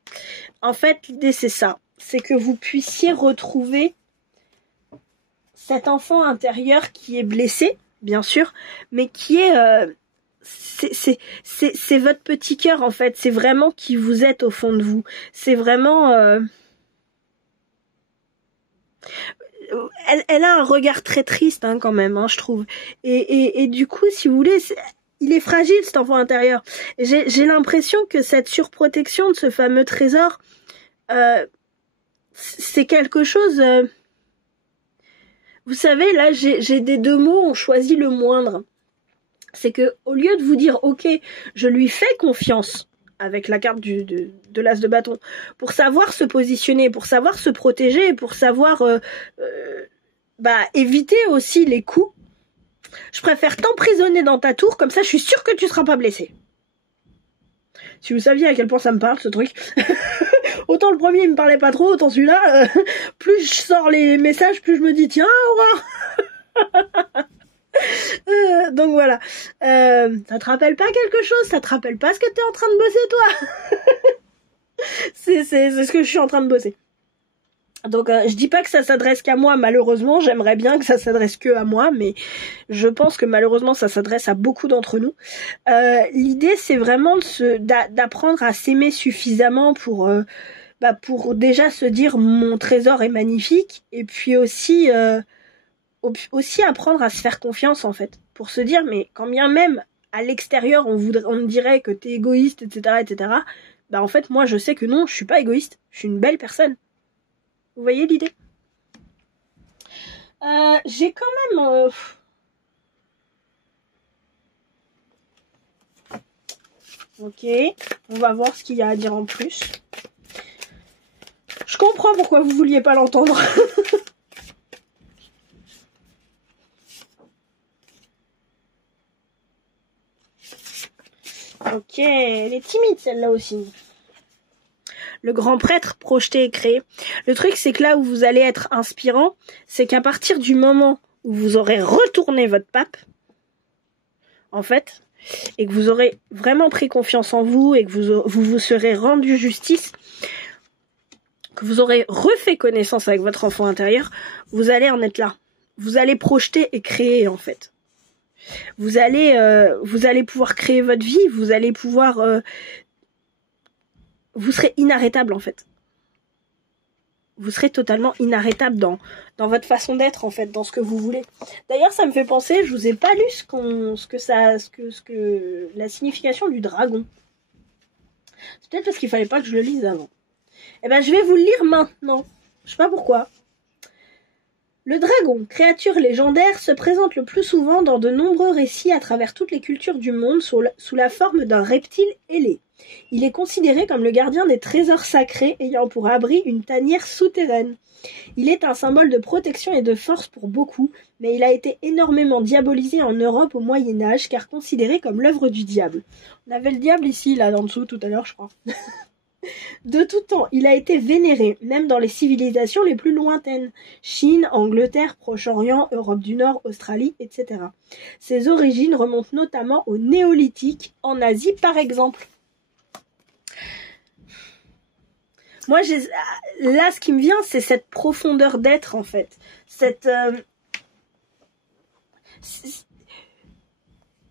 En fait, l'idée c'est ça. C'est que vous puissiez retrouver cet enfant intérieur qui est blessé, bien sûr, mais qui est... c'est votre petit cœur, en fait. C'est vraiment qui vous êtes au fond de vous. C'est vraiment... Elle a un regard très triste, hein, quand même, hein, je trouve. Et du coup, si vous voulez... Il est fragile, cet enfant intérieur. J'ai l'impression que cette surprotection de ce fameux trésor, c'est quelque chose... Vous savez, là, j'ai des deux mots, on choisit le moindre. C'est que au lieu de vous dire, ok, je lui fais confiance, avec la carte de l'as de bâton, pour savoir se positionner, pour savoir se protéger, pour savoir éviter aussi les coups, je préfère t'emprisonner dans ta tour, comme ça je suis sûre que tu seras pas blessé. Si vous saviez à quel point ça me parle ce truc. Autant le premier il me parlait pas trop, autant celui-là, plus je sors les messages, plus je me dis tiens, au revoir. Donc voilà. Ça te rappelle pas quelque chose? Ça te rappelle pas ce que t'es en train de bosser toi? C'est ce que je suis en train de bosser. Donc je dis pas que ça s'adresse qu'à moi, malheureusement, j'aimerais bien que ça s'adresse que à moi, mais je pense que malheureusement ça s'adresse à beaucoup d'entre nous. L'idée c'est vraiment d'apprendre à s'aimer suffisamment pour déjà se dire mon trésor est magnifique, et puis aussi apprendre à se faire confiance en fait, pour se dire mais quand bien même à l'extérieur on me dirait que t'es égoïste, etc., bah en fait moi je sais que non, je suis pas égoïste, je suis une belle personne. Vous voyez l'idée? J'ai quand même... Ok, on va voir ce qu'il y a à dire en plus. Je comprends pourquoi vous vouliez pas l'entendre. Ok, elle est timide celle-là aussi. Le grand prêtre projeté et créé. Le truc, c'est que là où vous allez être inspirant, c'est qu'à partir du moment où vous aurez retourné votre pape, en fait, et que vous aurez vraiment pris confiance en vous, et que vous serez rendu justice, que vous aurez refait connaissance avec votre enfant intérieur, vous allez en être là. Vous allez projeter et créer, en fait. Vous allez pouvoir créer votre vie, vous allez pouvoir... vous serez inarrêtable en fait. Vous serez totalement inarrêtable dans votre façon d'être en fait, dans ce que vous voulez. D'ailleurs, ça me fait penser, je vous ai pas lu la signification du dragon. C'est peut-être parce qu'il fallait pas que je le lise avant. Eh ben, je vais vous le lire maintenant. Je sais pas pourquoi. Le dragon, créature légendaire, se présente le plus souvent dans de nombreux récits à travers toutes les cultures du monde sous la forme d'un reptile ailé. Il est considéré comme le gardien des trésors sacrés ayant pour abri une tanière souterraine. Il est un symbole de protection et de force pour beaucoup, mais il a été énormément diabolisé en Europe au Moyen-Âge car considéré comme l'œuvre du diable. On avait le diable ici, là, en dessous, tout à l'heure, je crois. De tout temps, il a été vénéré, même dans les civilisations les plus lointaines. Chine, Angleterre, Proche-Orient, Europe du Nord, Australie, etc. Ses origines remontent notamment au Néolithique, en Asie par exemple. Moi, là, ce qui me vient, c'est cette profondeur d'être, en fait.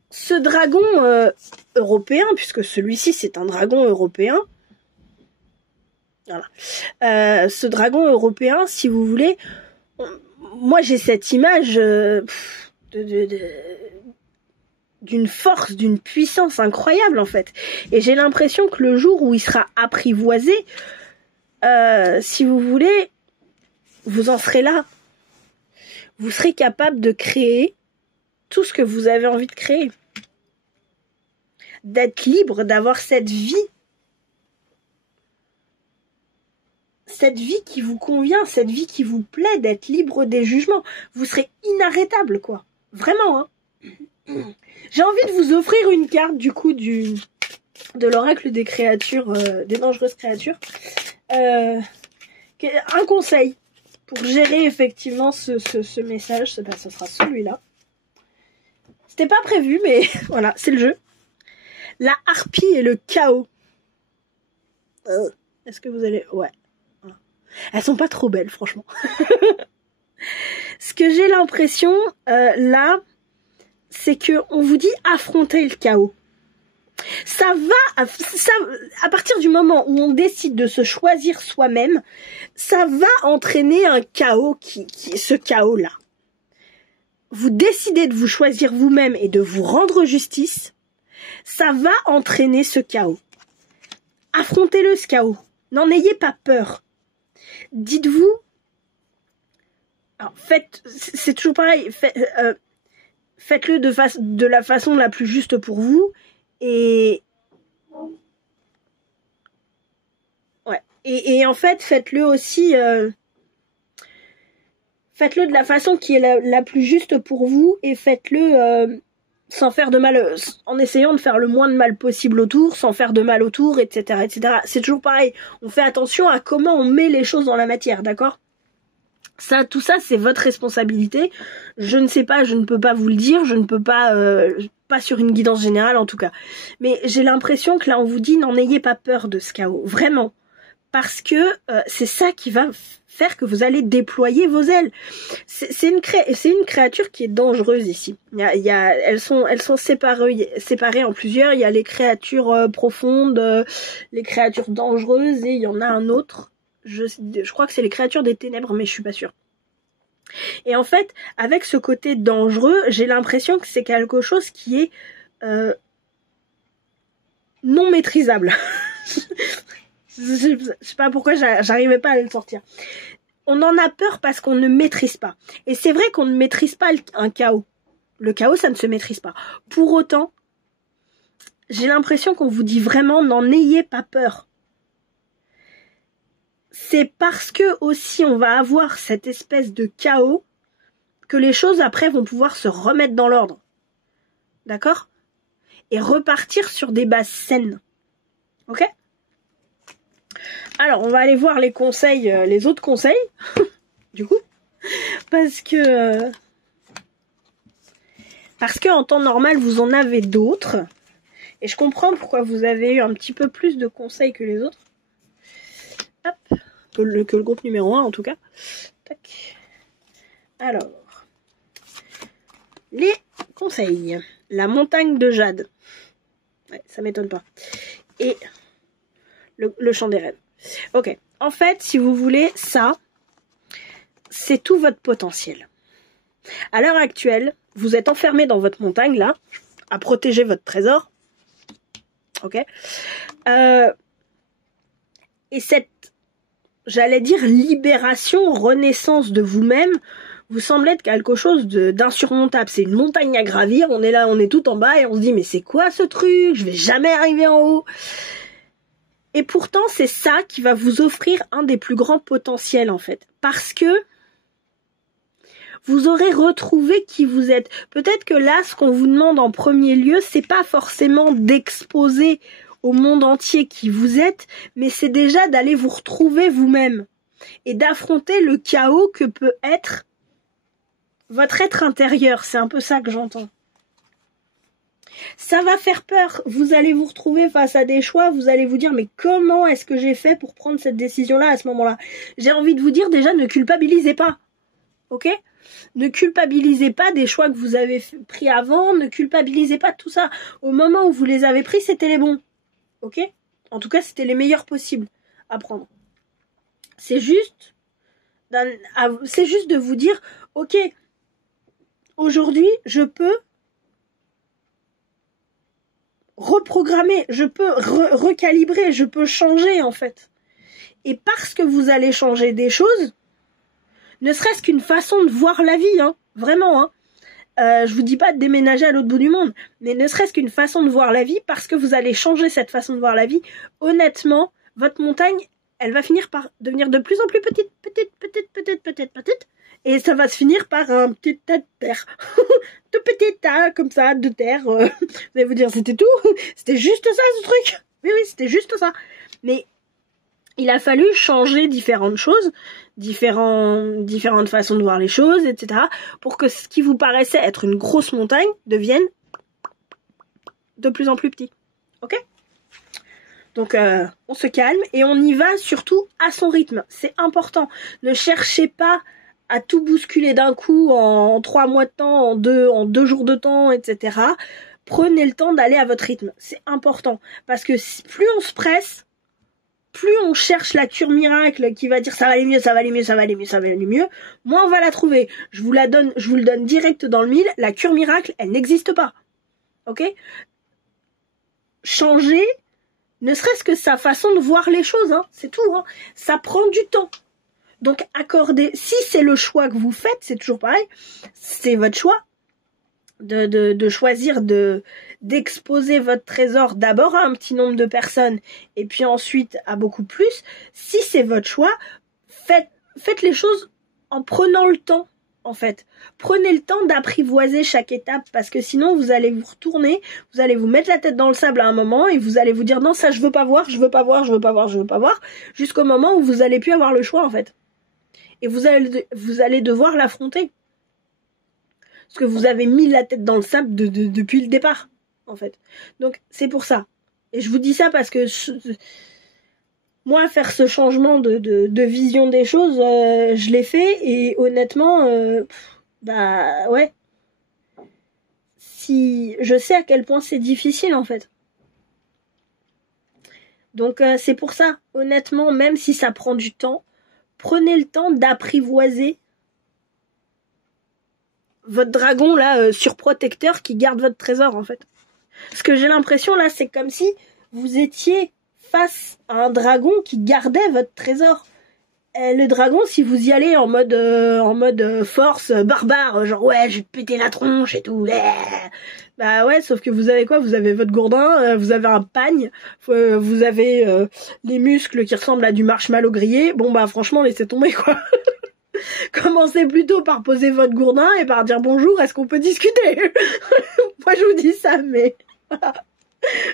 Ce dragon européen, puisque celui-ci, c'est un dragon européen. Voilà. Ce dragon européen, si vous voulez, moi, j'ai cette image d'une force, d'une puissance incroyable, en fait. Et j'ai l'impression que le jour où il sera apprivoisé, si vous voulez, vous en serez là. vous serez capable de créer tout ce que vous avez envie de créer. D'être libre, d'avoir cette vie qui vous convient, cette vie qui vous plaît, d'être libre des jugements. Vous serez inarrêtable, quoi. Vraiment, hein. J'ai envie de vous offrir une carte, du coup, de l'oracle des créatures, des dangereuses créatures. Un conseil pour gérer effectivement ce message. Ce sera celui-là. C'était pas prévu, mais voilà, c'est le jeu. La harpie et le chaos. Est-ce que vous allez... Ouais. Elles sont pas trop belles, franchement. Ce que j'ai l'impression, là, c'est que on vous dit affronter le chaos. Ça, à partir du moment où on décide de se choisir soi-même, ça va entraîner un chaos ce chaos-là. Vous décidez de vous choisir vous-même et de vous rendre justice, ça va entraîner ce chaos. Affrontez-le, ce chaos. N'en ayez pas peur. Dites-vous, alors c'est toujours pareil, faites-le de la façon la plus juste pour vous, et ouais, et en fait, faites-le aussi, faites-le de la façon qui est la plus juste pour vous, et faites-le sans faire de mal, en essayant de faire le moins de mal possible autour, sans faire de mal autour, etc., etc. C'est toujours pareil. On fait attention à comment on met les choses dans la matière, d'accord ? Tout ça, c'est votre responsabilité. Je ne sais pas, je ne peux pas vous le dire, je ne peux pas, pas sur une guidance générale en tout cas. Mais j'ai l'impression que là, on vous dit, n'en ayez pas peur de ce chaos, vraiment. Parce que c'est ça qui va faire que vous allez déployer vos ailes. C'est une créature qui est dangereuse ici. Elles sont séparées en plusieurs. Il y a les créatures profondes, les créatures dangereuses, et il y en a un autre. Je crois que c'est les créatures des ténèbres, mais je suis pas sûre. Et en fait, avec ce côté dangereux, j'ai l'impression que c'est quelque chose qui est non maîtrisable. Je sais pas pourquoi j'arrivais pas à le sortir. On en a peur parce qu'on ne maîtrise pas. Et c'est vrai qu'on ne maîtrise pas un chaos. Le chaos, ça ne se maîtrise pas. Pour autant, j'ai l'impression qu'on vous dit vraiment, n'en ayez pas peur. C'est parce que aussi on va avoir cette espèce de chaos que les choses après vont pouvoir se remettre dans l'ordre. D'accord ? Et repartir sur des bases saines. Ok ? Alors, on va aller voir les conseils, les autres conseils, du coup, parce que en temps normal, vous en avez d'autres, et je comprends pourquoi vous avez eu un petit peu plus de conseils que les autres. Hop, que le groupe numéro 1 en tout cas. Tac. Alors, les conseils. La montagne de jade. Ouais, ça m'étonne pas. Et le chant des rêves. Ok. En fait, si vous voulez, ça, c'est tout votre potentiel. À l'heure actuelle, vous êtes enfermé dans votre montagne, là, à protéger votre trésor. Ok. Et cette, j'allais dire, libération, renaissance de vous-même, vous semble être quelque chose d'insurmontable. C'est une montagne à gravir, on est là, on est tout en bas et on se dit mais c'est quoi ce truc ? Je vais jamais arriver en haut. Et pourtant, c'est ça qui va vous offrir un des plus grands potentiels en fait. Parce que vous aurez retrouvé qui vous êtes. Peut-être que là, ce qu'on vous demande en premier lieu, c'est pas forcément d'exposer au monde entier qui vous êtes, mais c'est déjà d'aller vous retrouver vous-même et d'affronter le chaos que peut être votre être intérieur. C'est un peu ça que j'entends. Ça va faire peur. Vous allez vous retrouver face à des choix. Vous allez vous dire, mais comment est-ce que j'ai fait pour prendre cette décision-là à ce moment-là ? J'ai envie de vous dire, déjà, ne culpabilisez pas. Ok ? Ne culpabilisez pas des choix que vous avez pris avant. Ne culpabilisez pas de tout ça. Au moment où vous les avez pris, c'était les bons. Ok ? En tout cas, c'était les meilleurs possibles à prendre. C'est juste de vous dire, ok, aujourd'hui, je peux reprogrammer, je peux recalibrer, je peux changer en fait. Et parce que vous allez changer des choses, Ne serait-ce qu'une façon de voir la vie, hein, vraiment, hein. Je vous dis pas de déménager à l'autre bout du monde, mais ne serait-ce qu'une façon de voir la vie, parce que vous allez changer cette façon de voir la vie. Honnêtement, votre montagne, elle va finir par devenir de plus en plus petite, et ça va se finir par un petit tas de terre. Tout petit tas, comme ça, de terre. Vous allez vous dire, c'était tout? C'était juste ça, ce truc? Oui, c'était juste ça. Mais il a fallu changer différentes choses, différentes façons de voir les choses, etc. pour que ce qui vous paraissait être une grosse montagne devienne de plus en plus petit. Ok ? Donc on se calme et on y va surtout à son rythme. C'est important. Ne cherchez pas à tout bousculer d'un coup en 3 mois de temps, en 2 jours de temps, etc. Prenez le temps d'aller à votre rythme. C'est important. Parce que plus on se presse, plus on cherche la cure miracle qui va dire ça va aller mieux, ça va aller mieux, ça va aller mieux, ça va aller mieux, moins on va la trouver. Je vous le donne direct dans le mille, la cure miracle, elle n'existe pas. Ok ? Changer, ne serait-ce que sa façon de voir les choses, hein, c'est tout, hein. Ça prend du temps. Donc accordez, si c'est le choix que vous faites, c'est toujours pareil, c'est votre choix de choisir d'exposer votre trésor d'abord à un petit nombre de personnes et puis ensuite à beaucoup plus. Si c'est votre choix, faites les choses en prenant le temps, en fait. Prenez le temps d'apprivoiser chaque étape parce que sinon vous allez vous retourner, vous allez vous mettre la tête dans le sable à un moment et vous allez vous dire non, ça je veux pas voir, jusqu'au moment où vous allez plus avoir le choix, en fait. Et vous allez devoir l'affronter. Parce que vous avez mis la tête dans le sable depuis le départ, en fait. Donc, c'est pour ça. Et je vous dis ça parce que moi, faire ce changement de vision des choses, je l'ai fait. Et honnêtement, ouais. Si je sais à quel point c'est difficile, en fait. Donc, c'est pour ça. Honnêtement, même si ça prend du temps, prenez le temps d'apprivoiser votre dragon là surprotecteur qui garde votre trésor, en fait. Ce que j'ai l'impression là, c'est comme si vous étiez face à un dragon qui gardait votre trésor. Et le dragon, si vous y allez en mode force barbare, genre ouais, je vais te péter la tronche et tout. Bah ouais, sauf que vous avez quoi? Vous avez votre gourdin, vous avez un pagne, vous avez les muscles qui ressemblent à du marshmallow grillé. Bon bah franchement, laissez tomber, quoi. Commencez plutôt par poser votre gourdin et par dire bonjour, est-ce qu'on peut discuter? Moi je vous dis ça, mais voilà.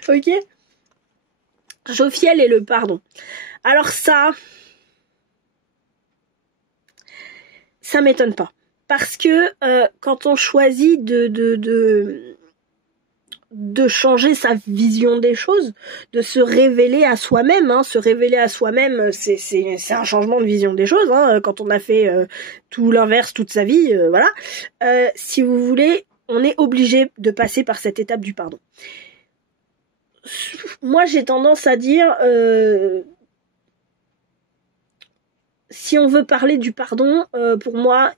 Ok. Jophiel et le pardon. Alors ça m'étonne pas. Parce que quand on choisit de changer sa vision des choses, de se révéler à soi-même, hein, se révéler à soi-même, c'est un changement de vision des choses, hein, quand on a fait tout l'inverse toute sa vie, voilà. Si vous voulez, on est obligé de passer par cette étape du pardon. Moi, j'ai tendance à dire, si on veut parler du pardon, pour moi,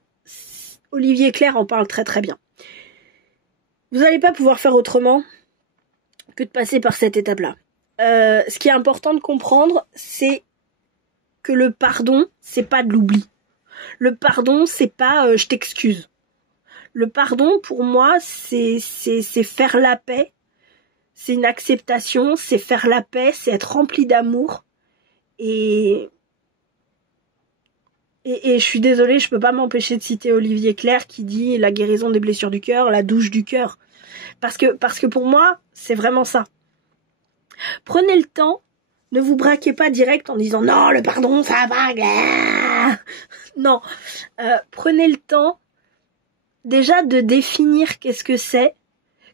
Olivier Clerc en parle très très bien. Vous n'allez pas pouvoir faire autrement que de passer par cette étape-là. Ce qui est important de comprendre, c'est que le pardon, c'est pas de l'oubli. Le pardon, c'est pas je t'excuse. Le pardon, pour moi, c'est faire la paix. C'est une acceptation, c'est faire la paix, c'est être rempli d'amour. Et je suis désolée, je peux pas m'empêcher de citer Olivier Clerc qui dit la guérison des blessures du cœur, la douche du cœur. Parce que pour moi, c'est vraiment ça. Prenez le temps, ne vous braquez pas direct en disant non, le pardon, ça va pas. Non, prenez le temps déjà de définir qu'est-ce que c'est,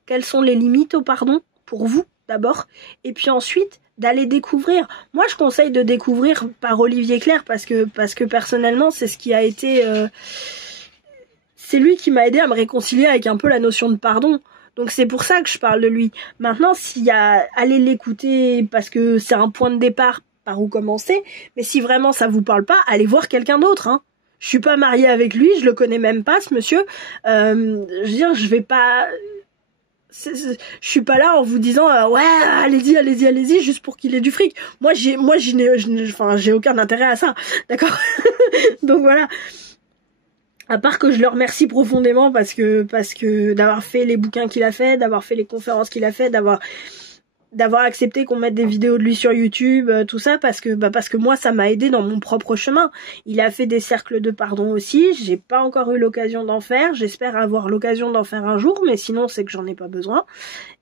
quelles sont les limites au pardon pour vous d'abord, et puis ensuite d'aller découvrir. Moi, je conseille de découvrir par Olivier Clerc parce que personnellement, c'est ce qui a été... c'est lui qui m'a aidé à me réconcilier avec un peu la notion de pardon. Donc c'est pour ça que je parle de lui. Maintenant, allez l'écouter parce que c'est un point de départ par où commencer, mais si vraiment ça vous parle pas, allez voir quelqu'un d'autre, hein. Je suis pas mariée avec lui, je le connais même pas, ce monsieur. Je veux dire, je vais pas... je suis pas là en vous disant ouais, allez-y juste pour qu'il ait du fric. Moi j'ai aucun intérêt à ça, d'accord. Donc voilà. À part que je le remercie profondément parce que d'avoir fait les bouquins qu'il a fait, d'avoir fait les conférences qu'il a fait, d'avoir accepté qu'on mette des vidéos de lui sur YouTube, tout ça, parce que moi ça m'a aidé dans mon propre chemin. Il a fait des cercles de pardon aussi, j'ai pas encore eu l'occasion d'en faire, j'espère avoir l'occasion d'en faire un jour, mais sinon c'est que j'en ai pas besoin.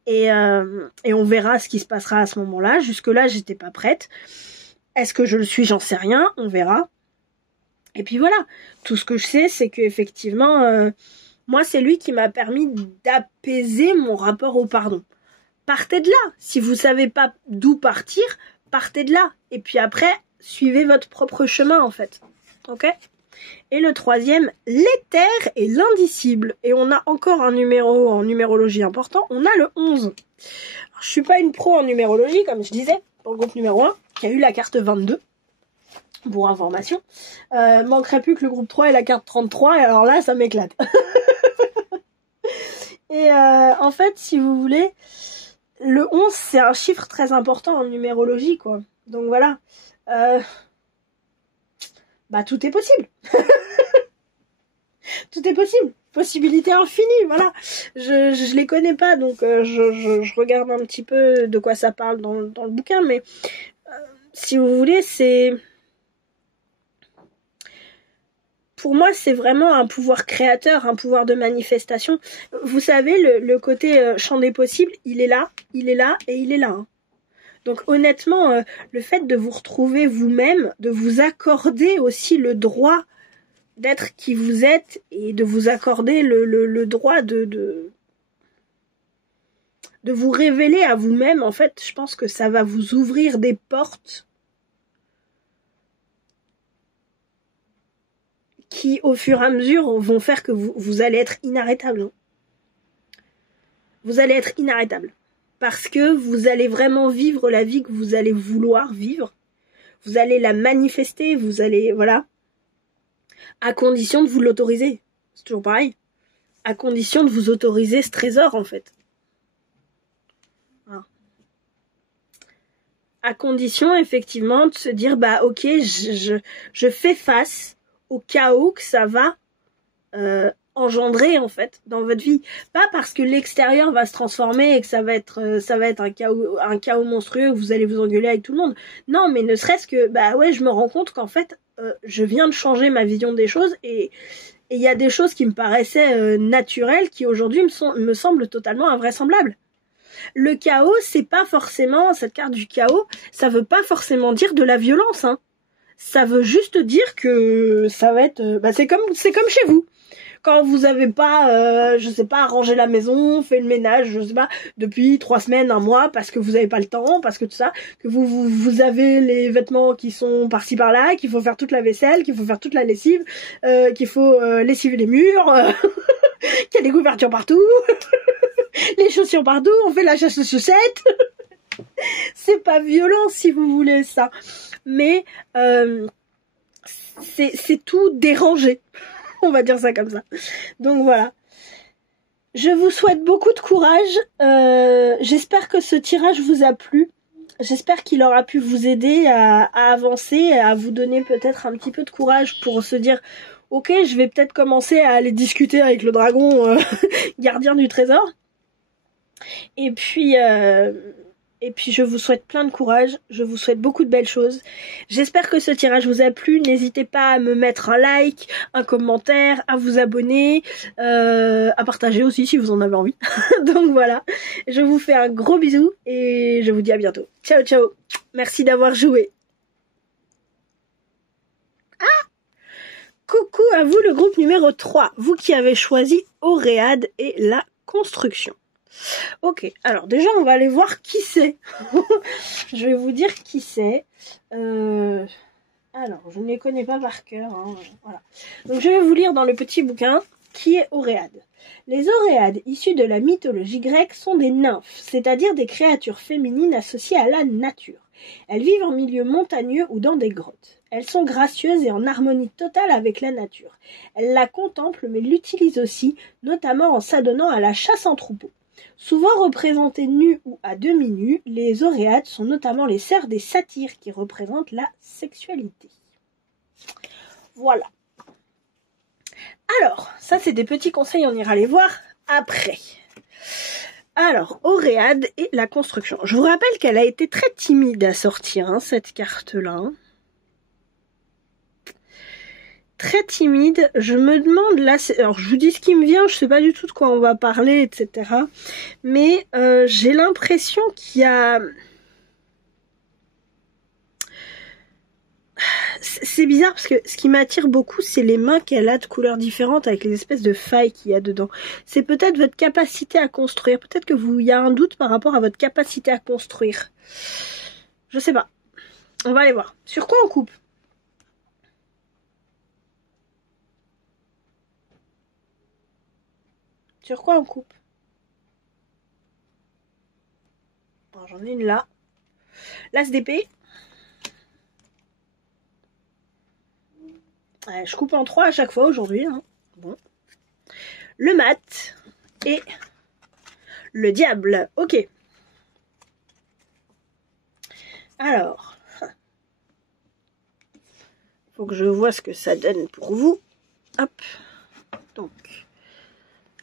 Et on verra ce qui se passera à ce moment-là. Jusque là j'étais pas prête. Est-ce que je le suis? J'en sais rien, on verra. Et puis voilà, tout ce que je sais, c'est qu'effectivement, moi, c'est lui qui m'a permis d'apaiser mon rapport au pardon. Partez de là. Si vous savez pas d'où partir, partez de là. Et puis après, suivez votre propre chemin, en fait. Ok? Et le troisième, l'éther et l'indicible. Et on a encore un numéro en numérologie important. On a le 11. Alors, je suis pas une pro en numérologie, comme je disais, pour le groupe numéro 1, qui a eu la carte 22. Pour information. Manquerait plus que le groupe 3 et la carte 33, et alors là, ça m'éclate. Et en fait, si vous voulez, le 11, c'est un chiffre très important en numérologie, quoi. Donc voilà. Tout est possible. Tout est possible. Possibilité infinie, voilà. Je les connais pas, donc je regarde un petit peu de quoi ça parle dans le bouquin, mais si vous voulez, c'est... Pour moi, c'est vraiment un pouvoir créateur, un pouvoir de manifestation. Vous savez, le côté champ des possibles, il est là et il est là. Hein. Donc honnêtement, le fait de vous retrouver vous-même, de vous accorder aussi le droit d'être qui vous êtes et de vous accorder le droit de vous révéler à vous-même, en fait, je pense que ça va vous ouvrir des portes qui, au fur et à mesure, vont faire que vous allez être inarrêtable. Vous allez être inarrêtable. Parce que vous allez vraiment vivre la vie que vous allez vouloir vivre. Vous allez la manifester, vous allez... Voilà. À condition de vous l'autoriser. C'est toujours pareil. À condition de vous autoriser ce trésor, en fait. Voilà. À condition, effectivement, de se dire, ok, je fais face au chaos que ça va engendrer en fait dans votre vie, pas parce que l'extérieur va se transformer et que ça va être un chaos monstrueux où vous allez vous engueuler avec tout le monde. Non, mais ne serait-ce que je me rends compte qu'en fait je viens de changer ma vision des choses et il y a des choses qui me paraissaient naturelles qui aujourd'hui me semblent totalement invraisemblables. Le chaos, c'est pas forcément, cette carte du chaos, ça veut pas forcément dire de la violence, hein. Ça veut juste dire que ça va être... c'est comme chez vous. Quand vous avez pas, rangé la maison, fait le ménage, depuis 3 semaines, 1 mois, parce que vous avez pas le temps, parce que tout ça, que vous avez les vêtements qui sont par-ci par-là, qu'il faut faire toute la vaisselle, qu'il faut faire toute la lessive, qu'il faut lessiver les murs, qu'il y a des couvertures partout, les chaussures partout, on fait la chasse aux chaussettes. C'est pas violent si vous voulez ça. Mais c'est tout dérangé. On va dire ça comme ça. Donc voilà. Je vous souhaite beaucoup de courage. J'espère que ce tirage vous a plu. J'espère qu'il aura pu vous aider à avancer, à vous donner peut-être un petit peu de courage pour se dire ok, je vais peut-être commencer à aller discuter avec le dragon gardien du trésor. Et puis je vous souhaite plein de courage, je vous souhaite beaucoup de belles choses. J'espère que ce tirage vous a plu. N'hésitez pas à me mettre un like, un commentaire, à vous abonner, à partager aussi si vous en avez envie. Donc voilà, je vous fais un gros bisou et je vous dis à bientôt. Ciao ciao, merci d'avoir joué. Coucou à vous le groupe numéro 3, vous qui avez choisi Auréade et la construction. Ok, alors déjà on va aller voir qui c'est. Je vais vous dire qui c'est. Alors, je ne les connais pas par cœur. Hein. Voilà. Donc je vais vous lire dans le petit bouquin qui est Auréade. Les Auréades, issues de la mythologie grecque, sont des nymphes, c'est-à-dire des créatures féminines associées à la nature. Elles vivent en milieu montagneux ou dans des grottes. Elles sont gracieuses et en harmonie totale avec la nature. Elles la contemplent mais l'utilisent aussi, notamment en s'adonnant à la chasse en troupeau. Souvent représentées nues ou à demi-nues, les Auréades sont notamment les sœurs des satyres qui représentent la sexualité. Voilà. Alors, ça c'est des petits conseils, on ira les voir après. Alors, Auréade et la construction. Je vous rappelle qu'elle a été très timide à sortir, hein, cette carte-là. Très timide. Je me demande là, alors je vous dis ce qui me vient, je sais pas du tout de quoi on va parler, etc. Mais j'ai l'impression qu'il y a... C'est bizarre parce que ce qui m'attire beaucoup, c'est les mains qu'elle a de couleurs différentes avec les espèces de failles qu'il y a dedans. C'est peut-être votre capacité à construire. Peut-être que il y a un doute par rapport à votre capacité à construire. Je sais pas. On va aller voir. Sur quoi on coupe? Sur quoi on coupe? J'en ai une là. L'as d'épée. Ouais, je coupe en 3 à chaque fois aujourd'hui. Hein. Bon. Le mat et le diable. Ok. Alors. Faut que je vois ce que ça donne pour vous. Hop. Donc.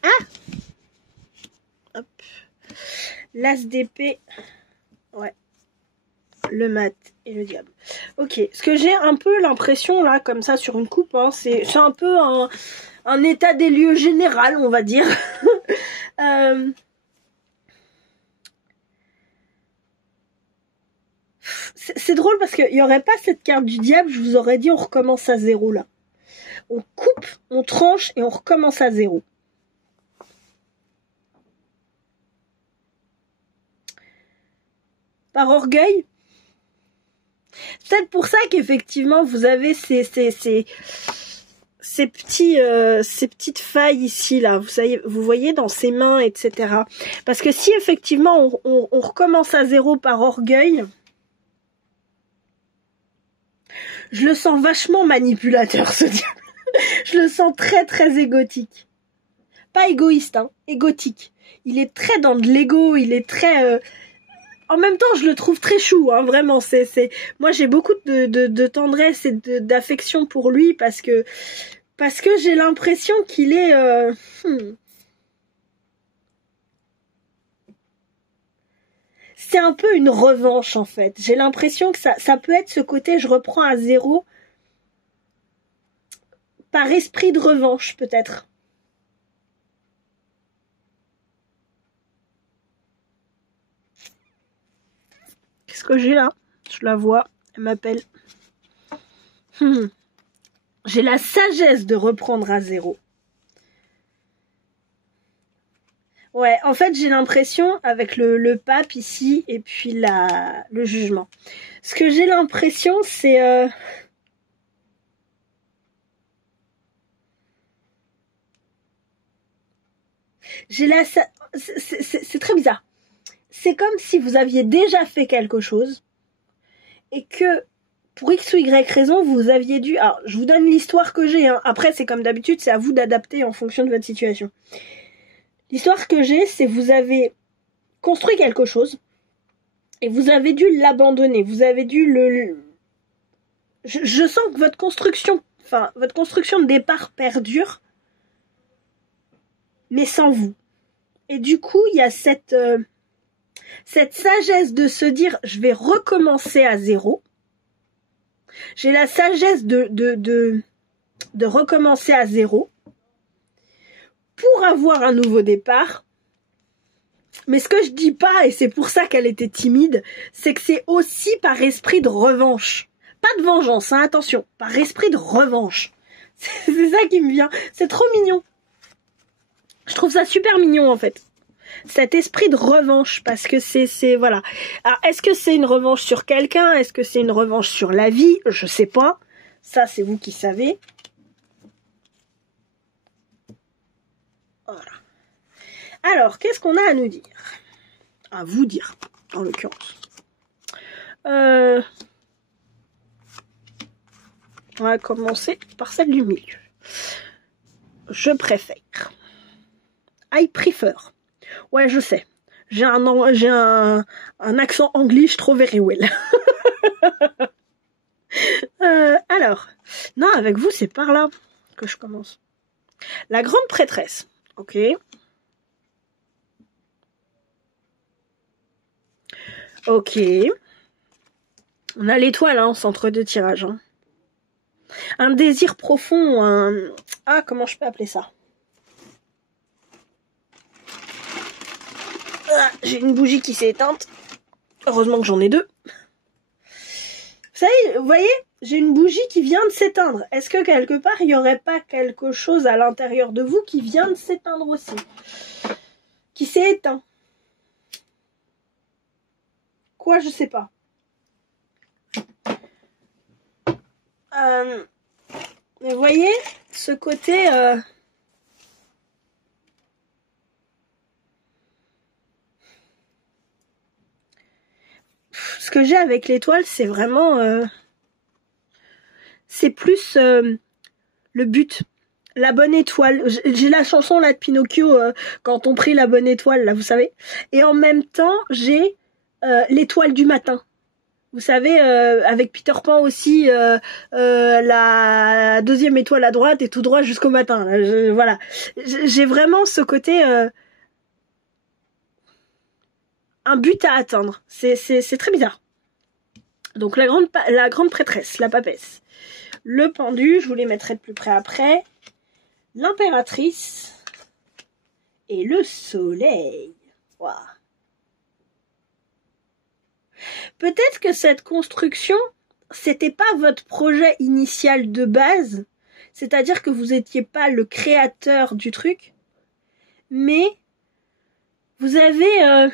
Ah! Hop. L'as d'épée. Ouais. Le mat et le diable. Ok. Ce que j'ai un peu l'impression là, comme ça sur une coupe, hein, c'est un peu un état des lieux général, on va dire. C'est drôle parce qu'il n'y aurait pas cette carte du diable, je vous aurais dit on recommence à zéro là. On coupe, on tranche et on recommence à zéro. Par orgueil. C'est peut-être pour ça qu'effectivement vous avez ces petites failles ici là, vous voyez dans ses mains, etc. Parce que si effectivement on recommence à zéro par orgueil, je le sens vachement manipulateur ce diable. Je le sens très très égotique. Pas égoïste, hein, égotique. Il est très dans de l'ego, il est très... En même temps, je le trouve très chou, hein, vraiment. Moi, j'ai beaucoup de tendresse et d'affection pour lui parce que j'ai l'impression qu'il est... C'est un peu une revanche, en fait. J'ai l'impression que ça peut être ce côté, je reprends à zéro, par esprit de revanche, peut-être. Qu'est-ce que j'ai là? Je la vois, elle m'appelle. J'ai la sagesse de reprendre à zéro. Ouais, en fait, j'ai l'impression, avec le pape ici, et puis le jugement. Ce que j'ai l'impression, c'est... C'est très bizarre. C'est comme si vous aviez déjà fait quelque chose, et que, pour X ou Y raison, vous aviez dû... Alors, je vous donne l'histoire que j'ai, hein. Après, c'est comme d'habitude, c'est à vous d'adapter en fonction de votre situation. L'histoire que j'ai, c'est vous avez construit quelque chose et vous avez dû l'abandonner. Vous avez dû je sens que votre construction de départ perdure, mais sans vous. Et du coup, il y a cette sagesse de se dire, je vais recommencer à zéro. J'ai la sagesse de recommencer à zéro pour avoir un nouveau départ. Mais ce que je dis pas, et c'est pour ça qu'elle était timide, c'est que c'est aussi par esprit de revanche. Pas de vengeance, hein, attention, par esprit de revanche. C'est ça qui me vient. C'est trop mignon. Je trouve ça super mignon en fait. Cet esprit de revanche, parce que c'est voilà. Alors, est-ce que c'est une revanche sur quelqu'un? Est-ce que c'est une revanche sur la vie? Je sais pas. Ça, c'est vous qui savez. Voilà. Alors, qu'est-ce qu'on a à nous dire? À vous dire, en l'occurrence. On va commencer par celle du milieu. Je préfère. I prefer. Ouais, je sais. J'ai un accent anglais, je trouve very well. Alors, non, avec vous, c'est par là que je commence. La grande prêtresse. Ok. Ok. On a l'étoile en centre de tirage. Un désir profond, Ah, comment je peux appeler ça? Ah, j'ai une bougie qui s'est éteinte. Heureusement que j'en ai deux. Vous voyez, j'ai une bougie qui vient de s'éteindre. Est-ce que quelque part, il n'y aurait pas quelque chose à l'intérieur de vous qui vient de s'éteindre aussi? Qui s'est éteint? Quoi, je sais pas. Vous voyez, ce côté... Ce que j'ai avec l'étoile, c'est vraiment... c'est plus le but. La bonne étoile. J'ai la chanson là de Pinocchio, quand on prie la bonne étoile, là, vous savez. Et en même temps, j'ai l'étoile du matin. Vous savez, avec Peter Pan aussi, la deuxième étoile à droite et tout droit jusqu'au matin. Là, voilà. J'ai vraiment ce côté... un but à atteindre. C'est très bizarre. Donc la grande prêtresse, la papesse. Le pendu, je vous les mettrai de plus près après. L'impératrice. Et le soleil. Wow. Peut-être que cette construction, c'était pas votre projet initial de base. C'est-à-dire que vous n'étiez pas le créateur du truc. Mais vous avez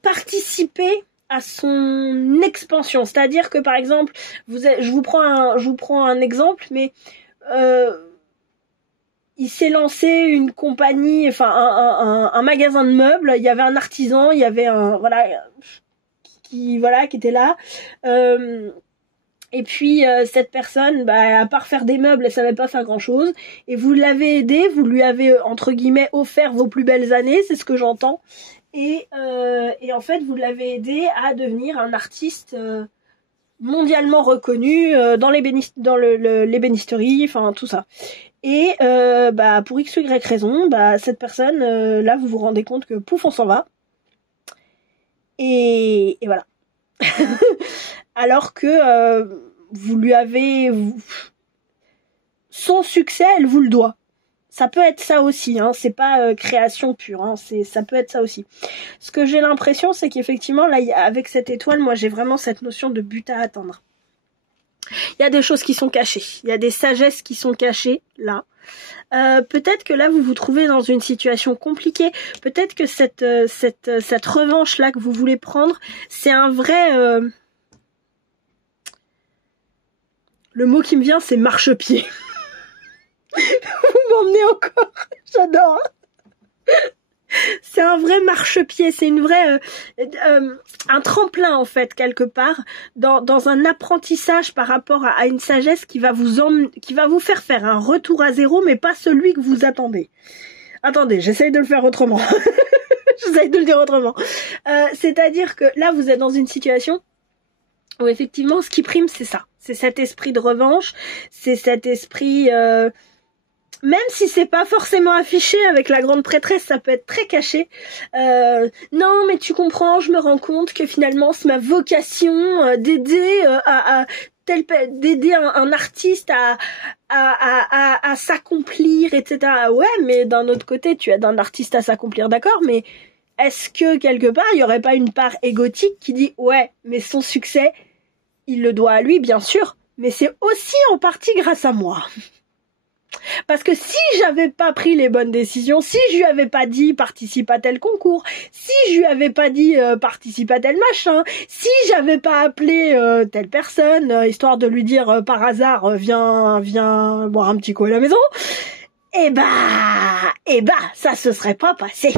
participé à son expansion. C'est-à-dire que par exemple, je vous prends un exemple, mais il s'est lancé une compagnie, enfin un magasin de meubles. Il y avait un artisan, il y avait un qui était là. Et puis cette personne, à part faire des meubles, elle savait pas faire grand-chose. Et vous l'avez aidé, vous lui avez entre guillemets offert vos plus belles années, c'est ce que j'entends. Et en fait, vous l'avez aidé à devenir un artiste mondialement reconnu dans l'ébénisterie, enfin tout ça. Et pour X ou Y raison, cette personne, là, vous vous rendez compte que pouf, on s'en va. Et voilà. Alors que vous lui avez... Son succès, elle vous le doit. Ça peut être ça aussi, hein. C'est pas création pure, hein. Ça peut être ça aussi. Ce que j'ai l'impression, c'est qu'effectivement, là, avec cette étoile, moi, j'ai vraiment cette notion de but à atteindre. Il y a des choses qui sont cachées. Il y a des sagesses qui sont cachées, là. Peut-être que là, vous vous trouvez dans une situation compliquée. Peut-être que cette revanche-là que vous voulez prendre, c'est un vrai... Le mot qui me vient, c'est marchepied. Vous m'emmenez encore. J'adore. C'est un vrai marchepied, c'est une vraie un tremplin en fait quelque part dans un apprentissage par rapport à une sagesse qui va vous faire un retour à zéro, mais pas celui que vous attendez. Attendez, j'essaye de le faire autrement. J'essaye de le dire autrement. C'est-à-dire que là vous êtes dans une situation où effectivement ce qui prime c'est ça, c'est cet esprit de revanche, c'est cet esprit même si c'est pas forcément affiché avec la grande prêtresse, ça peut être très caché. Non, mais tu comprends, je me rends compte que finalement c'est ma vocation d'aider d'aider un artiste à s'accomplir, etc. Ouais, mais d'un autre côté, tu aides un artiste à s'accomplir, d'accord, mais est-ce que quelque part il y aurait pas une part égotique qui dit ouais, mais son succès, il le doit à lui, bien sûr, mais c'est aussi en partie grâce à moi. Parce que si j'avais pas pris les bonnes décisions, si je lui avais pas dit participe à tel concours, si je lui avais pas dit participe à tel machin, si j'avais pas appelé telle personne histoire de lui dire par hasard viens boire un petit coup à la maison, eh ça se serait pas passé.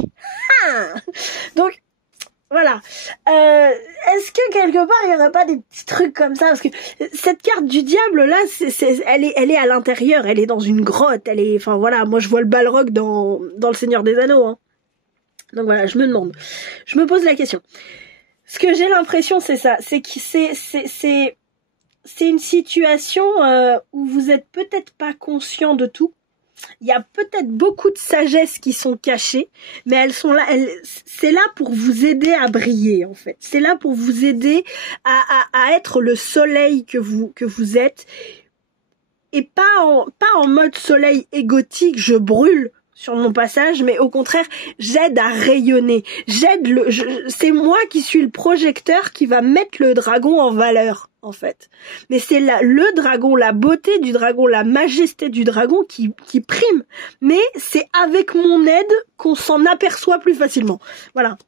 Donc voilà. Est-ce que quelque part il y aurait pas des petits trucs comme ça, parce que cette carte du diable là, elle est à l'intérieur, elle est dans une grotte, enfin voilà, moi je vois le Balrog dans le Seigneur des Anneaux, hein. Donc voilà, je me pose la question. Ce que j'ai l'impression c'est ça, c'est que c'est une situation où vous êtes peut-être pas conscient de tout, il y a peut-être beaucoup de sagesse qui sont cachées, mais elles sont là, c'est là pour vous aider à briller, en fait. C'est là pour vous aider à être le soleil que vous êtes, et pas en mode soleil égotique, je brûle sur mon passage, mais au contraire, j'aide à rayonner. C'est moi qui suis le projecteur qui va mettre le dragon en valeur, en fait. Mais c'est le dragon, la beauté du dragon, la majesté du dragon qui prime. Mais c'est avec mon aide qu'on s'en aperçoit plus facilement. Voilà.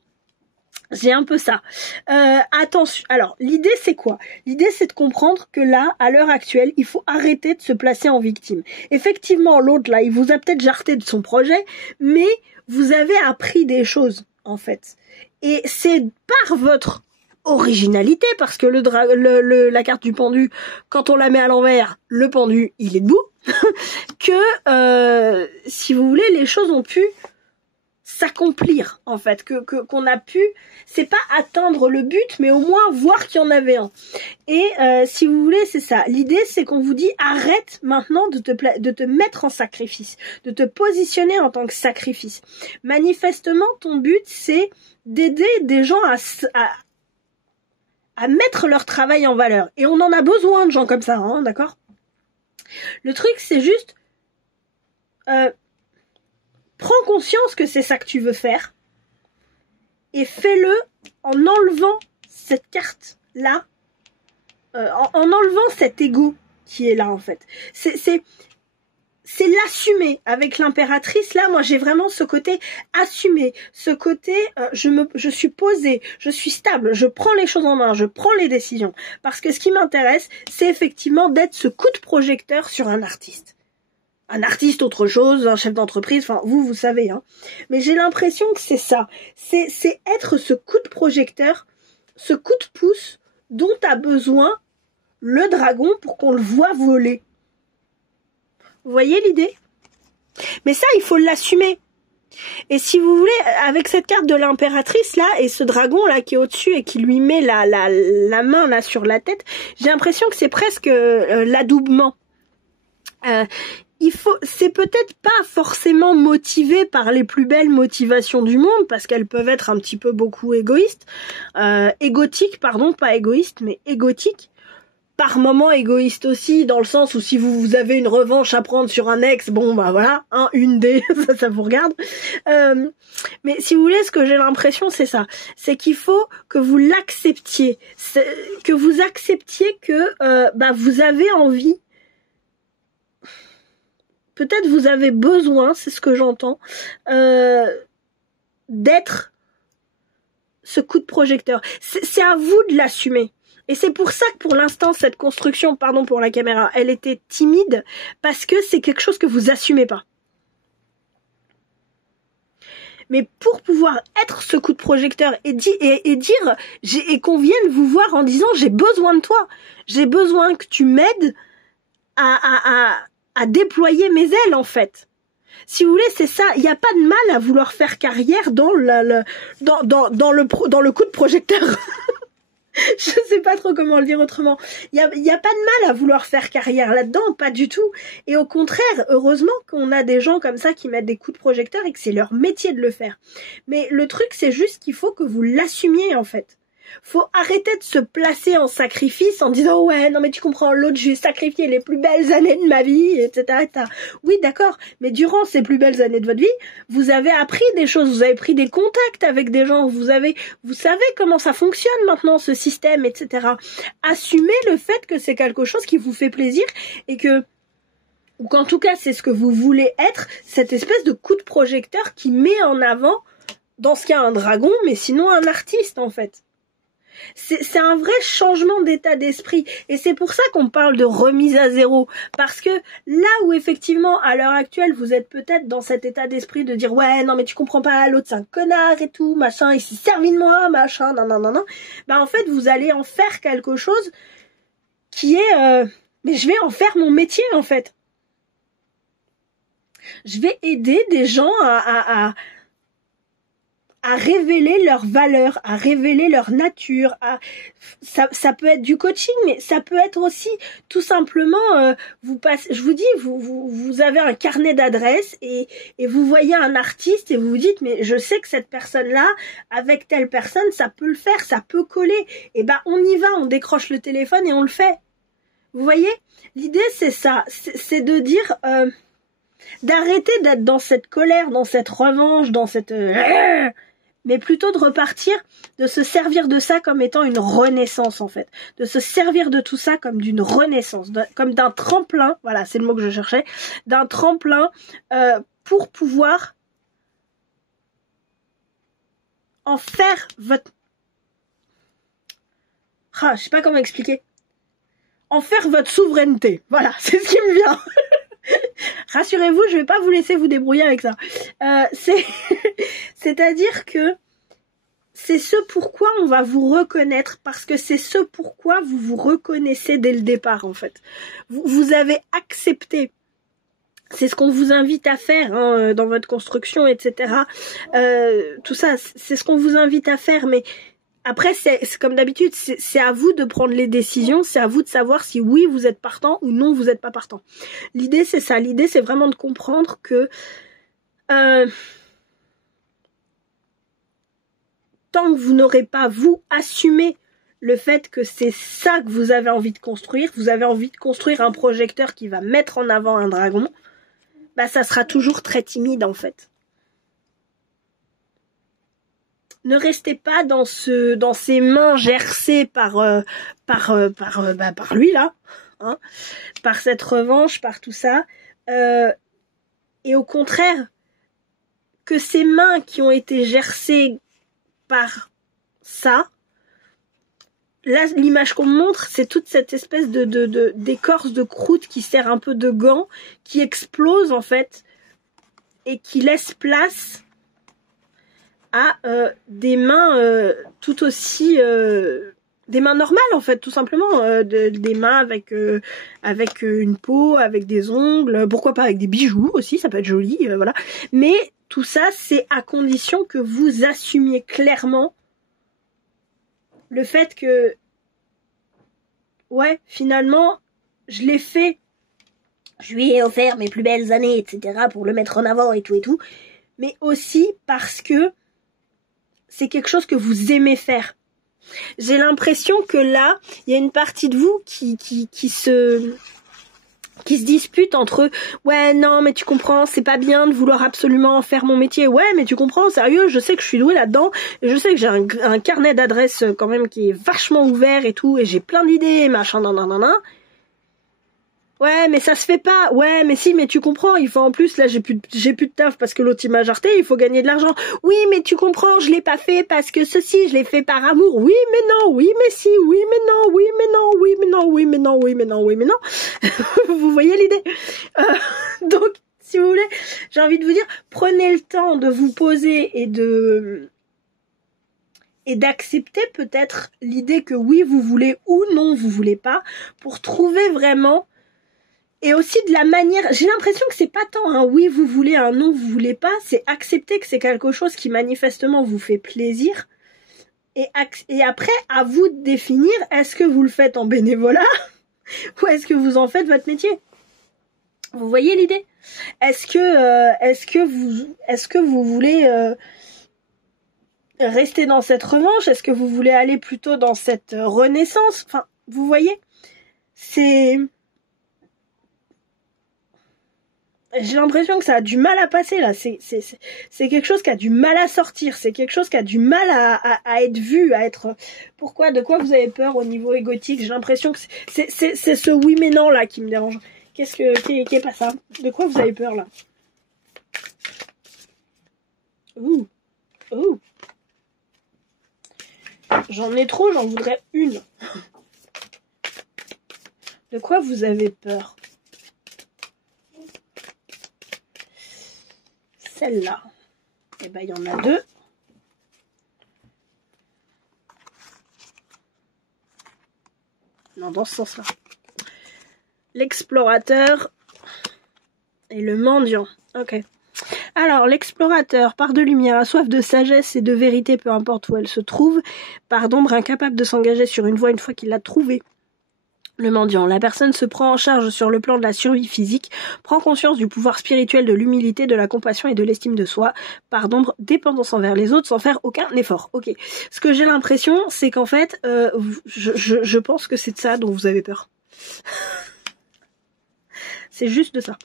J'ai un peu ça. Attention. Alors, l'idée c'est quoi? L'idée c'est de comprendre que là, à l'heure actuelle, il faut arrêter de se placer en victime. Effectivement, l'autre là, il vous a peut-être jarté de son projet, mais vous avez appris des choses, en fait. Et c'est par votre originalité, parce que la carte du pendu, quand on la met à l'envers, le pendu, il est debout, que, si vous voulez, les choses ont pu s'accomplir, en fait, qu'on a pu, c'est pas atteindre le but, mais au moins voir qu'il y en avait un. Et si vous voulez, c'est ça. L'idée, c'est qu'on vous dit, arrête maintenant de te mettre en sacrifice, de te positionner en tant que sacrifice. Manifestement, ton but, c'est d'aider des gens à mettre leur travail en valeur. Et on en a besoin de gens comme ça, hein, d'accord? Le truc, c'est juste... prends conscience que c'est ça que tu veux faire et fais-le en enlevant cette carte-là, en enlevant cet ego qui est là, en fait. C'est l'assumer. Avec l'impératrice, là, moi, j'ai vraiment ce côté assumer, ce côté je suis posée, je suis stable, je prends les choses en main, je prends les décisions. Parce que ce qui m'intéresse, c'est effectivement d'être ce coup de projecteur sur un artiste. Un artiste, autre chose, un chef d'entreprise, enfin, vous savez, hein. Mais j'ai l'impression que c'est ça. C'est être ce coup de projecteur, ce coup de pouce dont a besoin le dragon pour qu'on le voit voler. Vous voyez l'idée? Mais ça, il faut l'assumer. Et si vous voulez, avec cette carte de l'impératrice, là, et ce dragon, là, qui est au-dessus et qui lui met la main, là, sur la tête, j'ai l'impression que c'est presque l'adoubement. C'est peut-être pas forcément motivé par les plus belles motivations du monde, parce qu'elles peuvent être un petit peu beaucoup égoïstes, égotiques, pardon, pas égoïstes, mais égotiques, par moments égoïstes aussi, dans le sens où si vous avez une revanche à prendre sur un ex, bon bah voilà, hein, une des, ça vous regarde. Mais si vous voulez, ce que j'ai l'impression, c'est ça, c'est qu'il faut que vous l'acceptiez, que vous acceptiez que vous avez envie. Peut-être vous avez besoin, c'est ce que j'entends, d'être ce coup de projecteur. C'est à vous de l'assumer. Et c'est pour ça que pour l'instant, cette construction, pardon pour la caméra, elle était timide, parce que c'est quelque chose que vous assumez pas. Mais pour pouvoir être ce coup de projecteur et dire et qu'on vienne vous voir en disant j'ai besoin de toi, j'ai besoin que tu m'aides à déployer mes ailes, en fait. Si vous voulez, c'est ça. Il n'y a pas de mal à vouloir faire carrière dans le coup de projecteur. Je sais pas trop comment le dire autrement. Il y a pas de mal à vouloir faire carrière là-dedans, pas du tout. Et au contraire, heureusement qu'on a des gens comme ça qui mettent des coups de projecteur et que c'est leur métier de le faire. Mais le truc, c'est juste qu'il faut que vous l'assumiez, en fait. Faut arrêter de se placer en sacrifice en disant ouais non mais tu comprends, l'autre j'ai sacrifié les plus belles années de ma vie, etc., etc. Oui d'accord, mais durant ces plus belles années de votre vie, vous avez appris des choses, vous avez pris des contacts avec des gens, vous savez comment ça fonctionne maintenant ce système, etc. Assumez le fait que c'est quelque chose qui vous fait plaisir et que, ou qu'en tout cas c'est ce que vous voulez être, cette espèce de coup de projecteur qui met en avant, dans ce cas un dragon, mais sinon un artiste, en fait. C'est un vrai changement d'état d'esprit et c'est pour ça qu'on parle de remise à zéro, parce que là où effectivement à l'heure actuelle vous êtes peut-être dans cet état d'esprit de dire ouais non mais tu comprends pas, l'autre c'est un connard et tout machin, il s'est servi de moi machin, non, bah en fait vous allez en faire quelque chose qui est mais je vais en faire mon métier, en fait. Je vais aider des gens à à révéler leur valeur, à révéler leur nature. Ça peut être du coaching, mais ça peut être aussi tout simplement, je vous dis, vous avez un carnet d'adresses et vous voyez un artiste et vous vous dites, mais je sais que cette personne-là, avec telle personne, ça peut le faire, ça peut coller. Et ben on y va, on décroche le téléphone et on le fait. Vous voyez? L'idée c'est ça, c'est de dire... d'arrêter d'être dans cette colère, dans cette revanche, dans cette... mais plutôt de repartir, de se servir de ça comme étant une renaissance en fait. De se servir de tout ça comme d'une renaissance, comme d'un tremplin, voilà c'est le mot que je cherchais, d'un tremplin pour pouvoir en faire votre... je sais pas comment expliquer. En faire votre souveraineté, voilà, c'est ce qui me vient. Rassurez-vous, je vais pas vous laisser vous débrouiller avec ça. C'est-à-dire que c'est ce pourquoi on va vous reconnaître, parce que c'est ce pourquoi vous vous reconnaissez dès le départ en fait. Vous avez accepté. C'est ce qu'on vous invite à faire hein, dans votre construction, etc. Tout ça, c'est ce qu'on vous invite à faire, mais après, c'est comme d'habitude, c'est à vous de prendre les décisions, c'est à vous de savoir si oui, vous êtes partant ou non, vous n'êtes pas partant. L'idée, c'est ça. L'idée, c'est vraiment de comprendre que tant que vous n'aurez pas, vous, assumé le fait que c'est ça que vous avez envie de construire, vous avez envie de construire un projecteur qui va mettre en avant un dragon, bah ça sera toujours très timide en fait. Ne restez pas dans ces mains gercées par lui là, hein, par cette revanche, par tout ça, et au contraire que ces mains qui ont été gercées par ça, là l'image qu'on me montre, c'est toute cette espèce d'écorce de croûte qui sert un peu de gant, qui explose en fait et qui laisse place à des mains tout aussi des mains normales en fait, tout simplement des mains avec une peau, avec des ongles, pourquoi pas avec des bijoux aussi, ça peut être joli, voilà. Mais tout ça c'est à condition que vous assumiez clairement le fait que ouais, finalement je l'ai fait, je lui ai offert mes plus belles années, etc. pour le mettre en avant et tout, mais aussi parce que c'est quelque chose que vous aimez faire. J'ai l'impression que là, il y a une partie de vous qui se dispute entre ouais non mais tu comprends, c'est pas bien de vouloir absolument faire mon métier. Ouais mais tu comprends, sérieux, je sais que je suis douée là-dedans, et je sais que j'ai un carnet d'adresses quand même qui est vachement ouvert et tout, et j'ai plein d'idées, machin, nan. Ouais, mais ça se fait pas. Ouais, mais si, mais tu comprends, il faut en plus, là, j'ai plus de taf parce que l'autre il m'a jarté, il faut gagner de l'argent. Oui, mais tu comprends, je l'ai pas fait parce que ceci, je l'ai fait par amour. Oui, mais non, oui, mais si, oui, mais non, oui, mais non, oui, mais non, oui, mais non, oui, mais non, oui, mais non. Vous voyez l'idée? Donc, si vous voulez, j'ai envie de vous dire, prenez le temps de vous poser et d'accepter peut-être l'idée que oui, vous voulez ou non, vous voulez pas, pour trouver vraiment. Et aussi de la manière, j'ai l'impression que c'est pas tant un oui vous voulez, un non vous voulez pas, c'est accepter que c'est quelque chose qui manifestement vous fait plaisir. Et après, à vous de définir, est-ce que vous le faites en bénévolat ou est-ce que vous en faites votre métier? Vous voyez l'idée? Est-ce que vous voulez rester dans cette revanche? Est-ce que vous voulez aller plutôt dans cette renaissance? Enfin, vous voyez? J'ai l'impression que ça a du mal à passer là, c'est quelque chose qui a du mal à sortir, c'est quelque chose qui a du mal à être vu, à être... Pourquoi? De quoi vous avez peur au niveau égotique? J'ai l'impression que c'est ce oui mais non là qui me dérange. Qui est pas ça? De quoi vous avez peur là? Ouh. J'en ai trop, j'en voudrais une. De quoi vous avez peur? Celle-là. Eh ben, il y en a deux. Non, dans ce sens-là. L'explorateur et le mendiant. Ok. Alors, l'explorateur, part de lumière, a soif de sagesse et de vérité, peu importe où elle se trouve, part d'ombre, incapable de s'engager sur une voie une fois qu'il l'a trouvée. Le mendiant, la personne se prend en charge sur le plan de la survie physique, prend conscience du pouvoir spirituel, de l'humilité, de la compassion et de l'estime de soi, part d'ombre, dépendance envers les autres sans faire aucun effort. Ok. Ce que j'ai l'impression, c'est qu'en fait, je pense que c'est de ça dont vous avez peur. C'est juste de ça.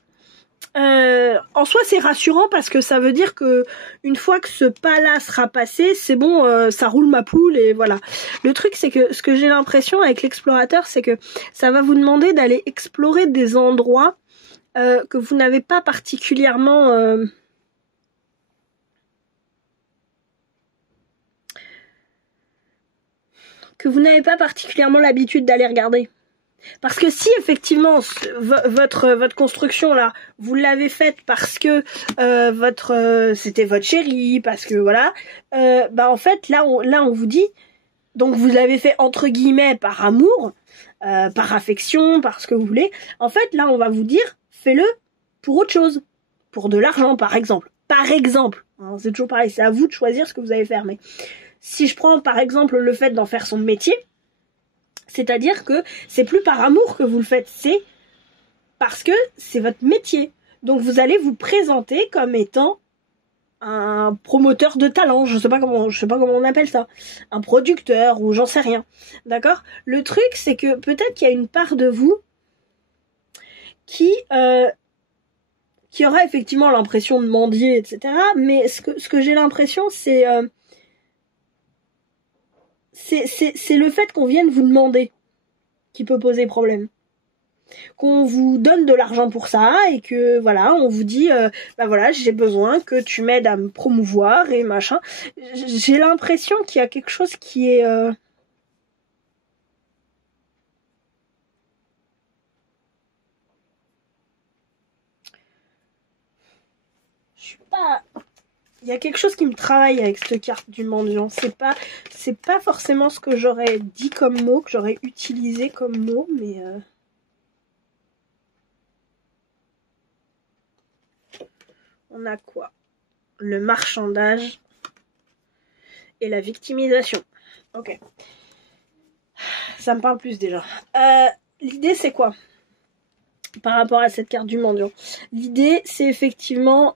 En soi, c'est rassurant parce que ça veut dire que une fois que ce pas-là sera passé, c'est bon, ça roule ma poule et voilà. Le truc, c'est que ce que j'ai l'impression avec l'explorateur, c'est que ça va vous demander d'aller explorer des endroits que vous n'avez pas particulièrement l'habitude d'aller regarder. Parce que si effectivement votre construction là, vous l'avez faite parce que c'était votre chéri, parce que voilà, bah en fait là on vous dit, donc vous l'avez fait entre guillemets par amour, par affection, par ce que vous voulez. En fait là on va vous dire, fais-le pour autre chose, pour de l'argent par exemple. Par exemple, hein, c'est toujours pareil, c'est à vous de choisir ce que vous allez faire. Mais si je prends par exemple le fait d'en faire son métier, c'est-à-dire que c'est plus par amour que vous le faites, c'est parce que c'est votre métier. Donc vous allez vous présenter comme étant un promoteur de talent, je sais pas comment on appelle ça, un producteur ou j'en sais rien. D'accord ? Le truc c'est que peut-être qu'il y a une part de vous qui aura effectivement l'impression de mendier, etc. Mais ce que j'ai l'impression c'est le fait qu'on vienne vous demander qui peut poser problème. Qu'on vous donne de l'argent pour ça et que voilà, on vous dit bah voilà, j'ai besoin que tu m'aides à me promouvoir et machin. J'ai l'impression qu'il y a quelque chose qui est je suis pas, il y a quelque chose qui me travaille avec cette carte du mendiant. C'est pas forcément ce que j'aurais dit comme mot, que j'aurais utilisé comme mot, mais on a quoi? Le marchandage et la victimisation. Ok. Ça me parle plus déjà. L'idée c'est quoi par rapport à cette carte du mendiant? L'idée c'est effectivement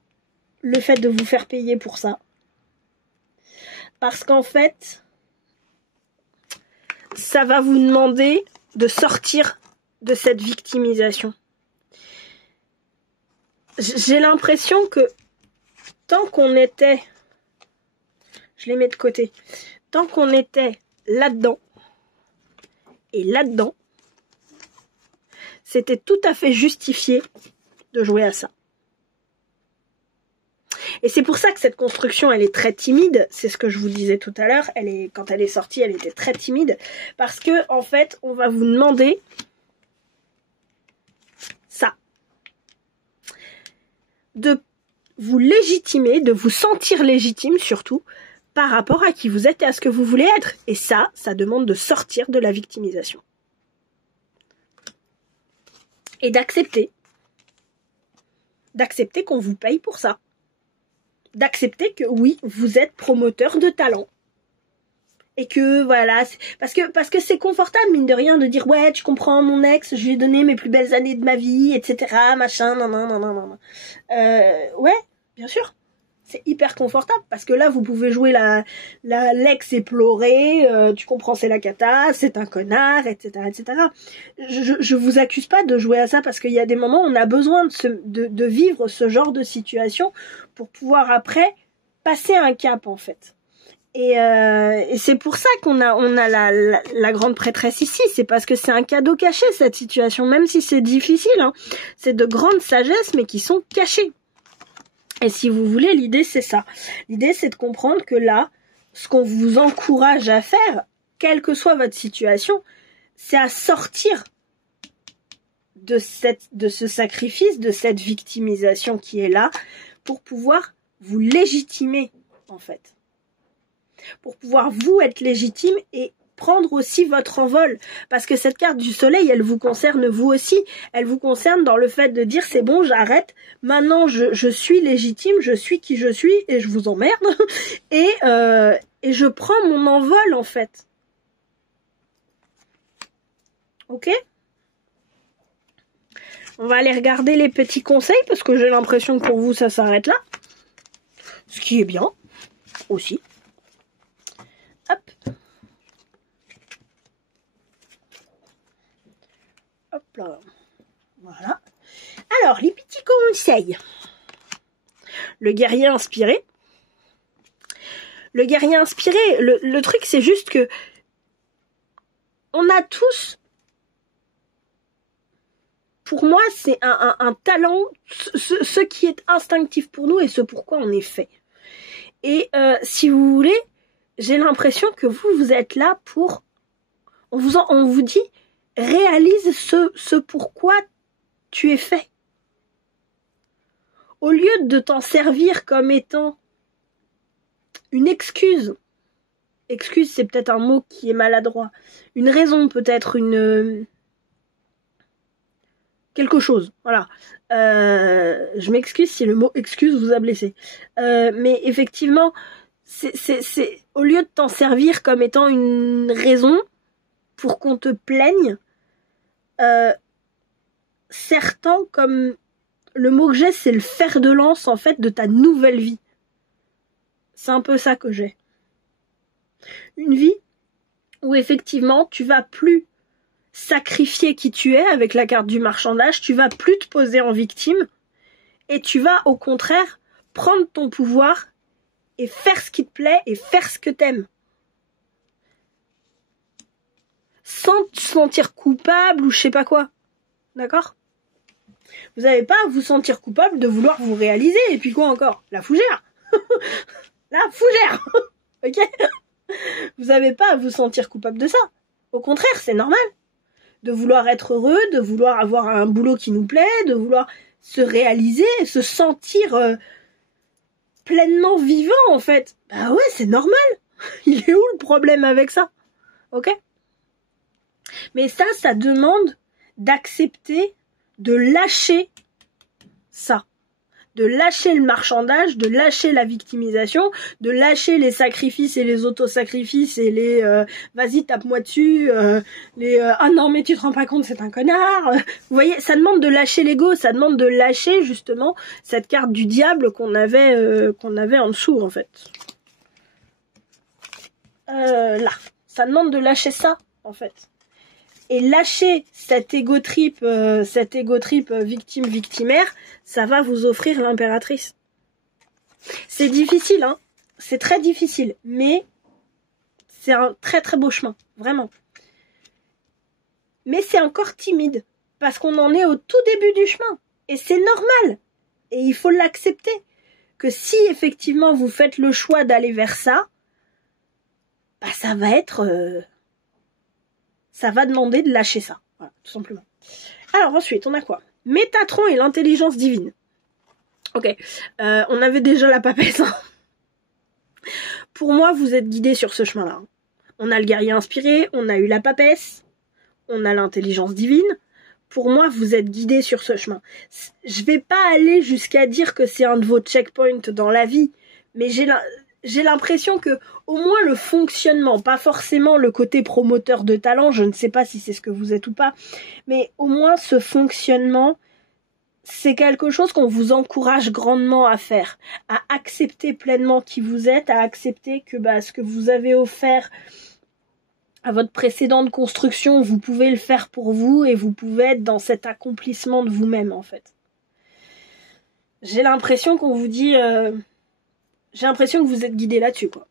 le fait de vous faire payer pour ça. Parce qu'en fait, ça va vous demander de sortir de cette victimisation. J'ai l'impression que tant qu'on était, je les mets de côté, tant qu'on était là-dedans et là-dedans, c'était tout à fait justifié de jouer à ça. Et c'est pour ça que cette construction, elle est très timide. C'est ce que je vous disais tout à l'heure. Quand elle est sortie, elle était très timide. Parce que, en fait, on va vous demander ça. De vous légitimer, de vous sentir légitime surtout, par rapport à qui vous êtes et à ce que vous voulez être. Et ça demande de sortir de la victimisation. Et d'accepter qu'on vous paye pour ça. D'accepter que oui, vous êtes promoteur de talent. Et que voilà, parce que c'est confortable mine de rien de dire ouais, tu comprends, mon ex, je lui ai donné mes plus belles années de ma vie, etc. machin, non. Ouais, bien sûr. C'est hyper confortable parce que là vous pouvez jouer l'ex éploré, tu comprends, c'est la cata, c'est un connard, etc. Je vous accuse pas de jouer à ça parce qu'il y a des moments où on a besoin de vivre ce genre de situation pour pouvoir après passer un cap en fait. Et c'est pour ça qu'on a la grande prêtresse ici, c'est parce que c'est un cadeau caché cette situation, même si c'est difficile, hein. C'est de grandes sagesses mais qui sont cachées. Et si vous voulez, l'idée c'est ça. L'idée c'est de comprendre que là, ce qu'on vous encourage à faire, quelle que soit votre situation, c'est à sortir de ce sacrifice, de cette victimisation qui est là, pour pouvoir vous légitimer en fait. Pour pouvoir vous être légitime et prendre aussi votre envol. Parce que cette carte du soleil, elle vous concerne vous aussi. Elle vous concerne dans le fait de dire c'est bon, j'arrête. Maintenant, je suis légitime, je suis qui je suis et je vous emmerde. Et je prends mon envol en fait. Ok ? On va aller regarder les petits conseils parce que j'ai l'impression que pour vous ça s'arrête là. Ce qui est bien aussi. Hop. Hop là. Voilà. Alors, les petits conseils. Le guerrier inspiré. Le guerrier inspiré, le truc c'est juste que on a tous, pour moi c'est un talent, ce qui est instinctif pour nous et ce pourquoi on est fait. Et si vous voulez, j'ai l'impression que vous êtes là pour, on vous dit, réalise ce pourquoi tu es fait. Au lieu de t'en servir comme étant une excuse c'est peut-être un mot qui est maladroit, une raison peut-être, quelque chose, voilà. Je m'excuse si le mot excuse vous a blessé. Mais effectivement, c'est au lieu de t'en servir comme étant une raison pour qu'on te plaigne, certains, comme le mot que j'ai, c'est le fer de lance en fait de ta nouvelle vie. C'est un peu ça que j'ai. Une vie où effectivement tu vas plus sacrifier qui tu es avec la carte du marchandage, tu vas plus te poser en victime et tu vas au contraire prendre ton pouvoir et faire ce qui te plaît et faire ce que t'aimes. Sans te sentir coupable ou je sais pas quoi. D'accord ? Vous n'avez pas à vous sentir coupable de vouloir vous réaliser et puis quoi encore ? La fougère. La fougère. Ok ? Vous n'avez pas à vous sentir coupable de ça. Au contraire, c'est normal. De vouloir être heureux, de vouloir avoir un boulot qui nous plaît, de vouloir se réaliser, se sentir pleinement vivant en fait. Bah ouais, c'est normal. Il est où le problème avec ça ? Ok ? Mais ça demande d'accepter, de lâcher ça. De lâcher le marchandage, de lâcher la victimisation, de lâcher les sacrifices et les autosacrifices et les vas-y tape-moi dessus, ah non mais tu te rends pas compte c'est un connard. Vous voyez, ça demande de lâcher l'ego, ça demande de lâcher justement cette carte du diable qu'on avait en dessous en fait. Là, ça demande de lâcher ça en fait. Et lâcher cet ego trip victime-victimaire, ça va vous offrir l'impératrice. C'est difficile, hein. C'est très difficile, mais c'est un très très beau chemin, vraiment. Mais c'est encore timide, parce qu'on en est au tout début du chemin. Et c'est normal. Et il faut l'accepter. Que si effectivement vous faites le choix d'aller vers ça, bah ça va être... ça va demander de lâcher ça. Voilà, tout simplement. Alors ensuite, on a quoi ? Métatron et l'intelligence divine. Ok. On avait déjà la papesse. Hein. Pour moi, vous êtes guidés sur ce chemin-là. Hein. On a le guerrier inspiré, on a eu la papesse, on a l'intelligence divine. Pour moi, vous êtes guidés sur ce chemin. Je vais pas aller jusqu'à dire que c'est un de vos checkpoints dans la vie, mais j'ai l'impression que au moins le fonctionnement, pas forcément le côté promoteur de talent, je ne sais pas si c'est ce que vous êtes ou pas, mais au moins ce fonctionnement, c'est quelque chose qu'on vous encourage grandement à faire, à accepter pleinement qui vous êtes, à accepter que ce que vous avez offert à votre précédente construction, vous pouvez le faire pour vous et vous pouvez être dans cet accomplissement de vous-même en fait. J'ai l'impression qu'on vous dit... j'ai l'impression que vous êtes guidé là-dessus, quoi.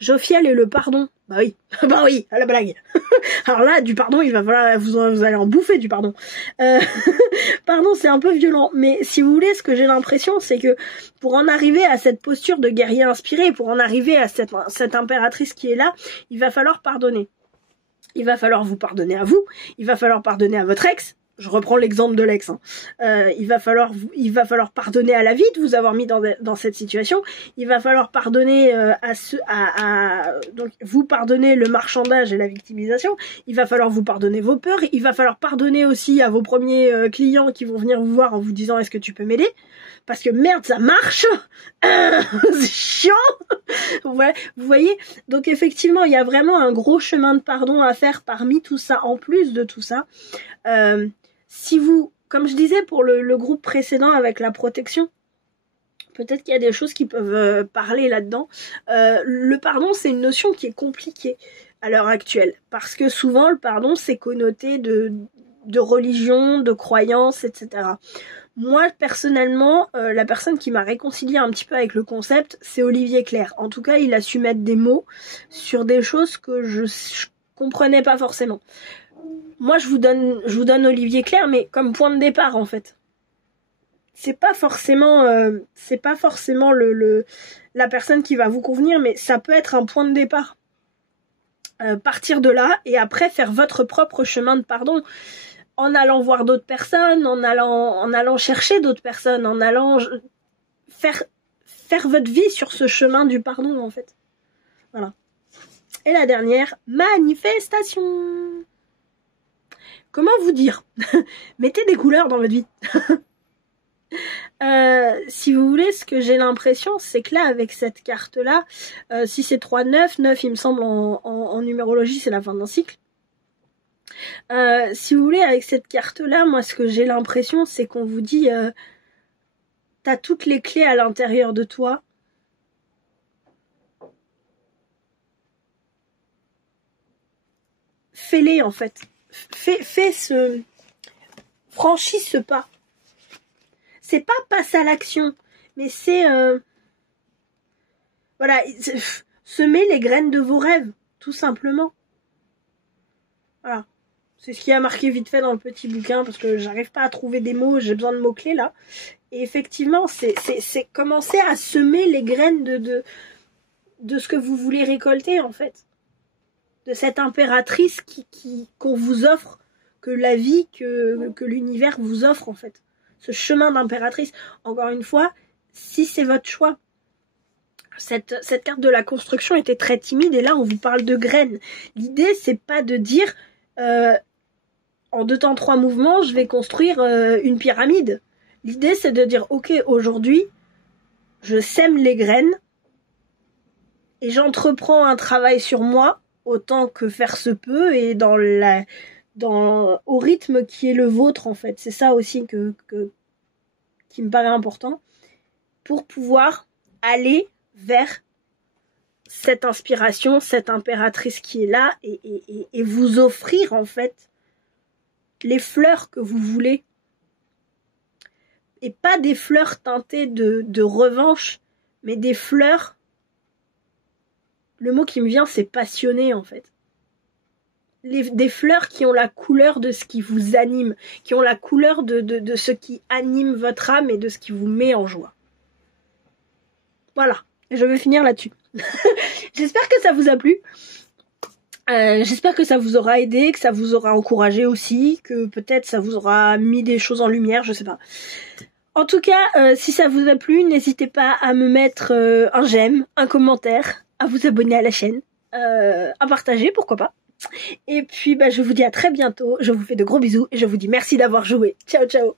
Jophiel et le pardon. Bah oui, bah oui, à la blague. Alors là, du pardon, il va falloir, vous allez en bouffer du pardon. Pardon, c'est un peu violent, mais si vous voulez, ce que j'ai l'impression, c'est que pour en arriver à cette posture de guerrier inspiré, pour en arriver à cette impératrice qui est là, il va falloir pardonner. Il va falloir vous pardonner à vous, il va falloir pardonner à votre ex, je reprends l'exemple de l'ex. Hein. Il va falloir pardonner à la vie de vous avoir mis dans cette situation. Il va falloir pardonner donc vous pardonner le marchandage et la victimisation. Il va falloir vous pardonner vos peurs. Il va falloir pardonner aussi à vos premiers clients qui vont venir vous voir en vous disant est-ce que tu peux m'aider? Parce que merde, ça marche. C'est chiant. Ouais, vous voyez. Donc effectivement, il y a vraiment un gros chemin de pardon à faire parmi tout ça. En plus de tout ça. Si vous, comme je disais pour le groupe précédent avec la protection, peut-être qu'il y a des choses qui peuvent parler là-dedans. Le pardon, c'est une notion qui est compliquée à l'heure actuelle, parce que souvent le pardon, c'est connoté de religion, de croyance, etc. Moi, personnellement, la personne qui m'a réconcilié un petit peu avec le concept, c'est Olivier Clerc. En tout cas, il a su mettre des mots sur des choses que je comprenais pas forcément. Moi, je vous donne Olivier Clerc, mais comme point de départ, en fait. C'est pas forcément la personne qui va vous convenir, mais ça peut être un point de départ. Partir de là, et après faire votre propre chemin de pardon, en allant voir d'autres personnes, en allant chercher d'autres personnes, en allant faire votre vie sur ce chemin du pardon, en fait. Voilà. Et la dernière, manifestation. Comment vous dire? Mettez des couleurs dans votre vie. Si vous voulez, ce que j'ai l'impression, c'est que là, avec cette carte-là, si c'est 3-9, 9, il me semble, en numérologie, c'est la fin d'un cycle. Si vous voulez, avec cette carte-là, moi, ce que j'ai l'impression, c'est qu'on vous dit, t'as toutes les clés à l'intérieur de toi. Fais-les, en fait. Franchis ce pas. C'est pas passe à l'action, mais c'est voilà, semer les graines de vos rêves, tout simplement. Voilà. C'est ce qui a marqué vite fait dans le petit bouquin, parce que j'arrive pas à trouver des mots, j'ai besoin de mots-clés là. Et effectivement, c'est commencer à semer les graines de ce que vous voulez récolter, en fait. De cette impératrice qu'on vous offre, que la vie, que l'univers vous offre, en fait. Ce chemin d'impératrice. Encore une fois, si c'est votre choix. Cette carte de la construction était très timide, et là, on vous parle de graines. L'idée, c'est pas de dire, en 2 temps 3 mouvements, je vais construire une pyramide. L'idée, c'est de dire, ok, aujourd'hui, je sème les graines, et j'entreprends un travail sur moi, autant que faire se peut, et au rythme qui est le vôtre, en fait. C'est ça aussi qui me paraît important, pour pouvoir aller vers cette inspiration, cette impératrice qui est là, et vous offrir, en fait, les fleurs que vous voulez. Et pas des fleurs teintées de revanche, mais des fleurs. Le mot qui me vient, c'est passionné, en fait. Des fleurs qui ont la couleur de ce qui vous anime, qui ont la couleur de ce qui anime votre âme et de ce qui vous met en joie. Voilà, je vais finir là-dessus. J'espère que ça vous a plu. J'espère que ça vous aura aidé, que ça vous aura encouragé aussi, que peut-être ça vous aura mis des choses en lumière, je sais pas. En tout cas, si ça vous a plu, n'hésitez pas à me mettre un j'aime, un commentaire, à vous abonner à la chaîne, à partager, pourquoi pas. Et puis, je vous dis à très bientôt, je vous fais de gros bisous, et je vous dis merci d'avoir joué. Ciao, ciao.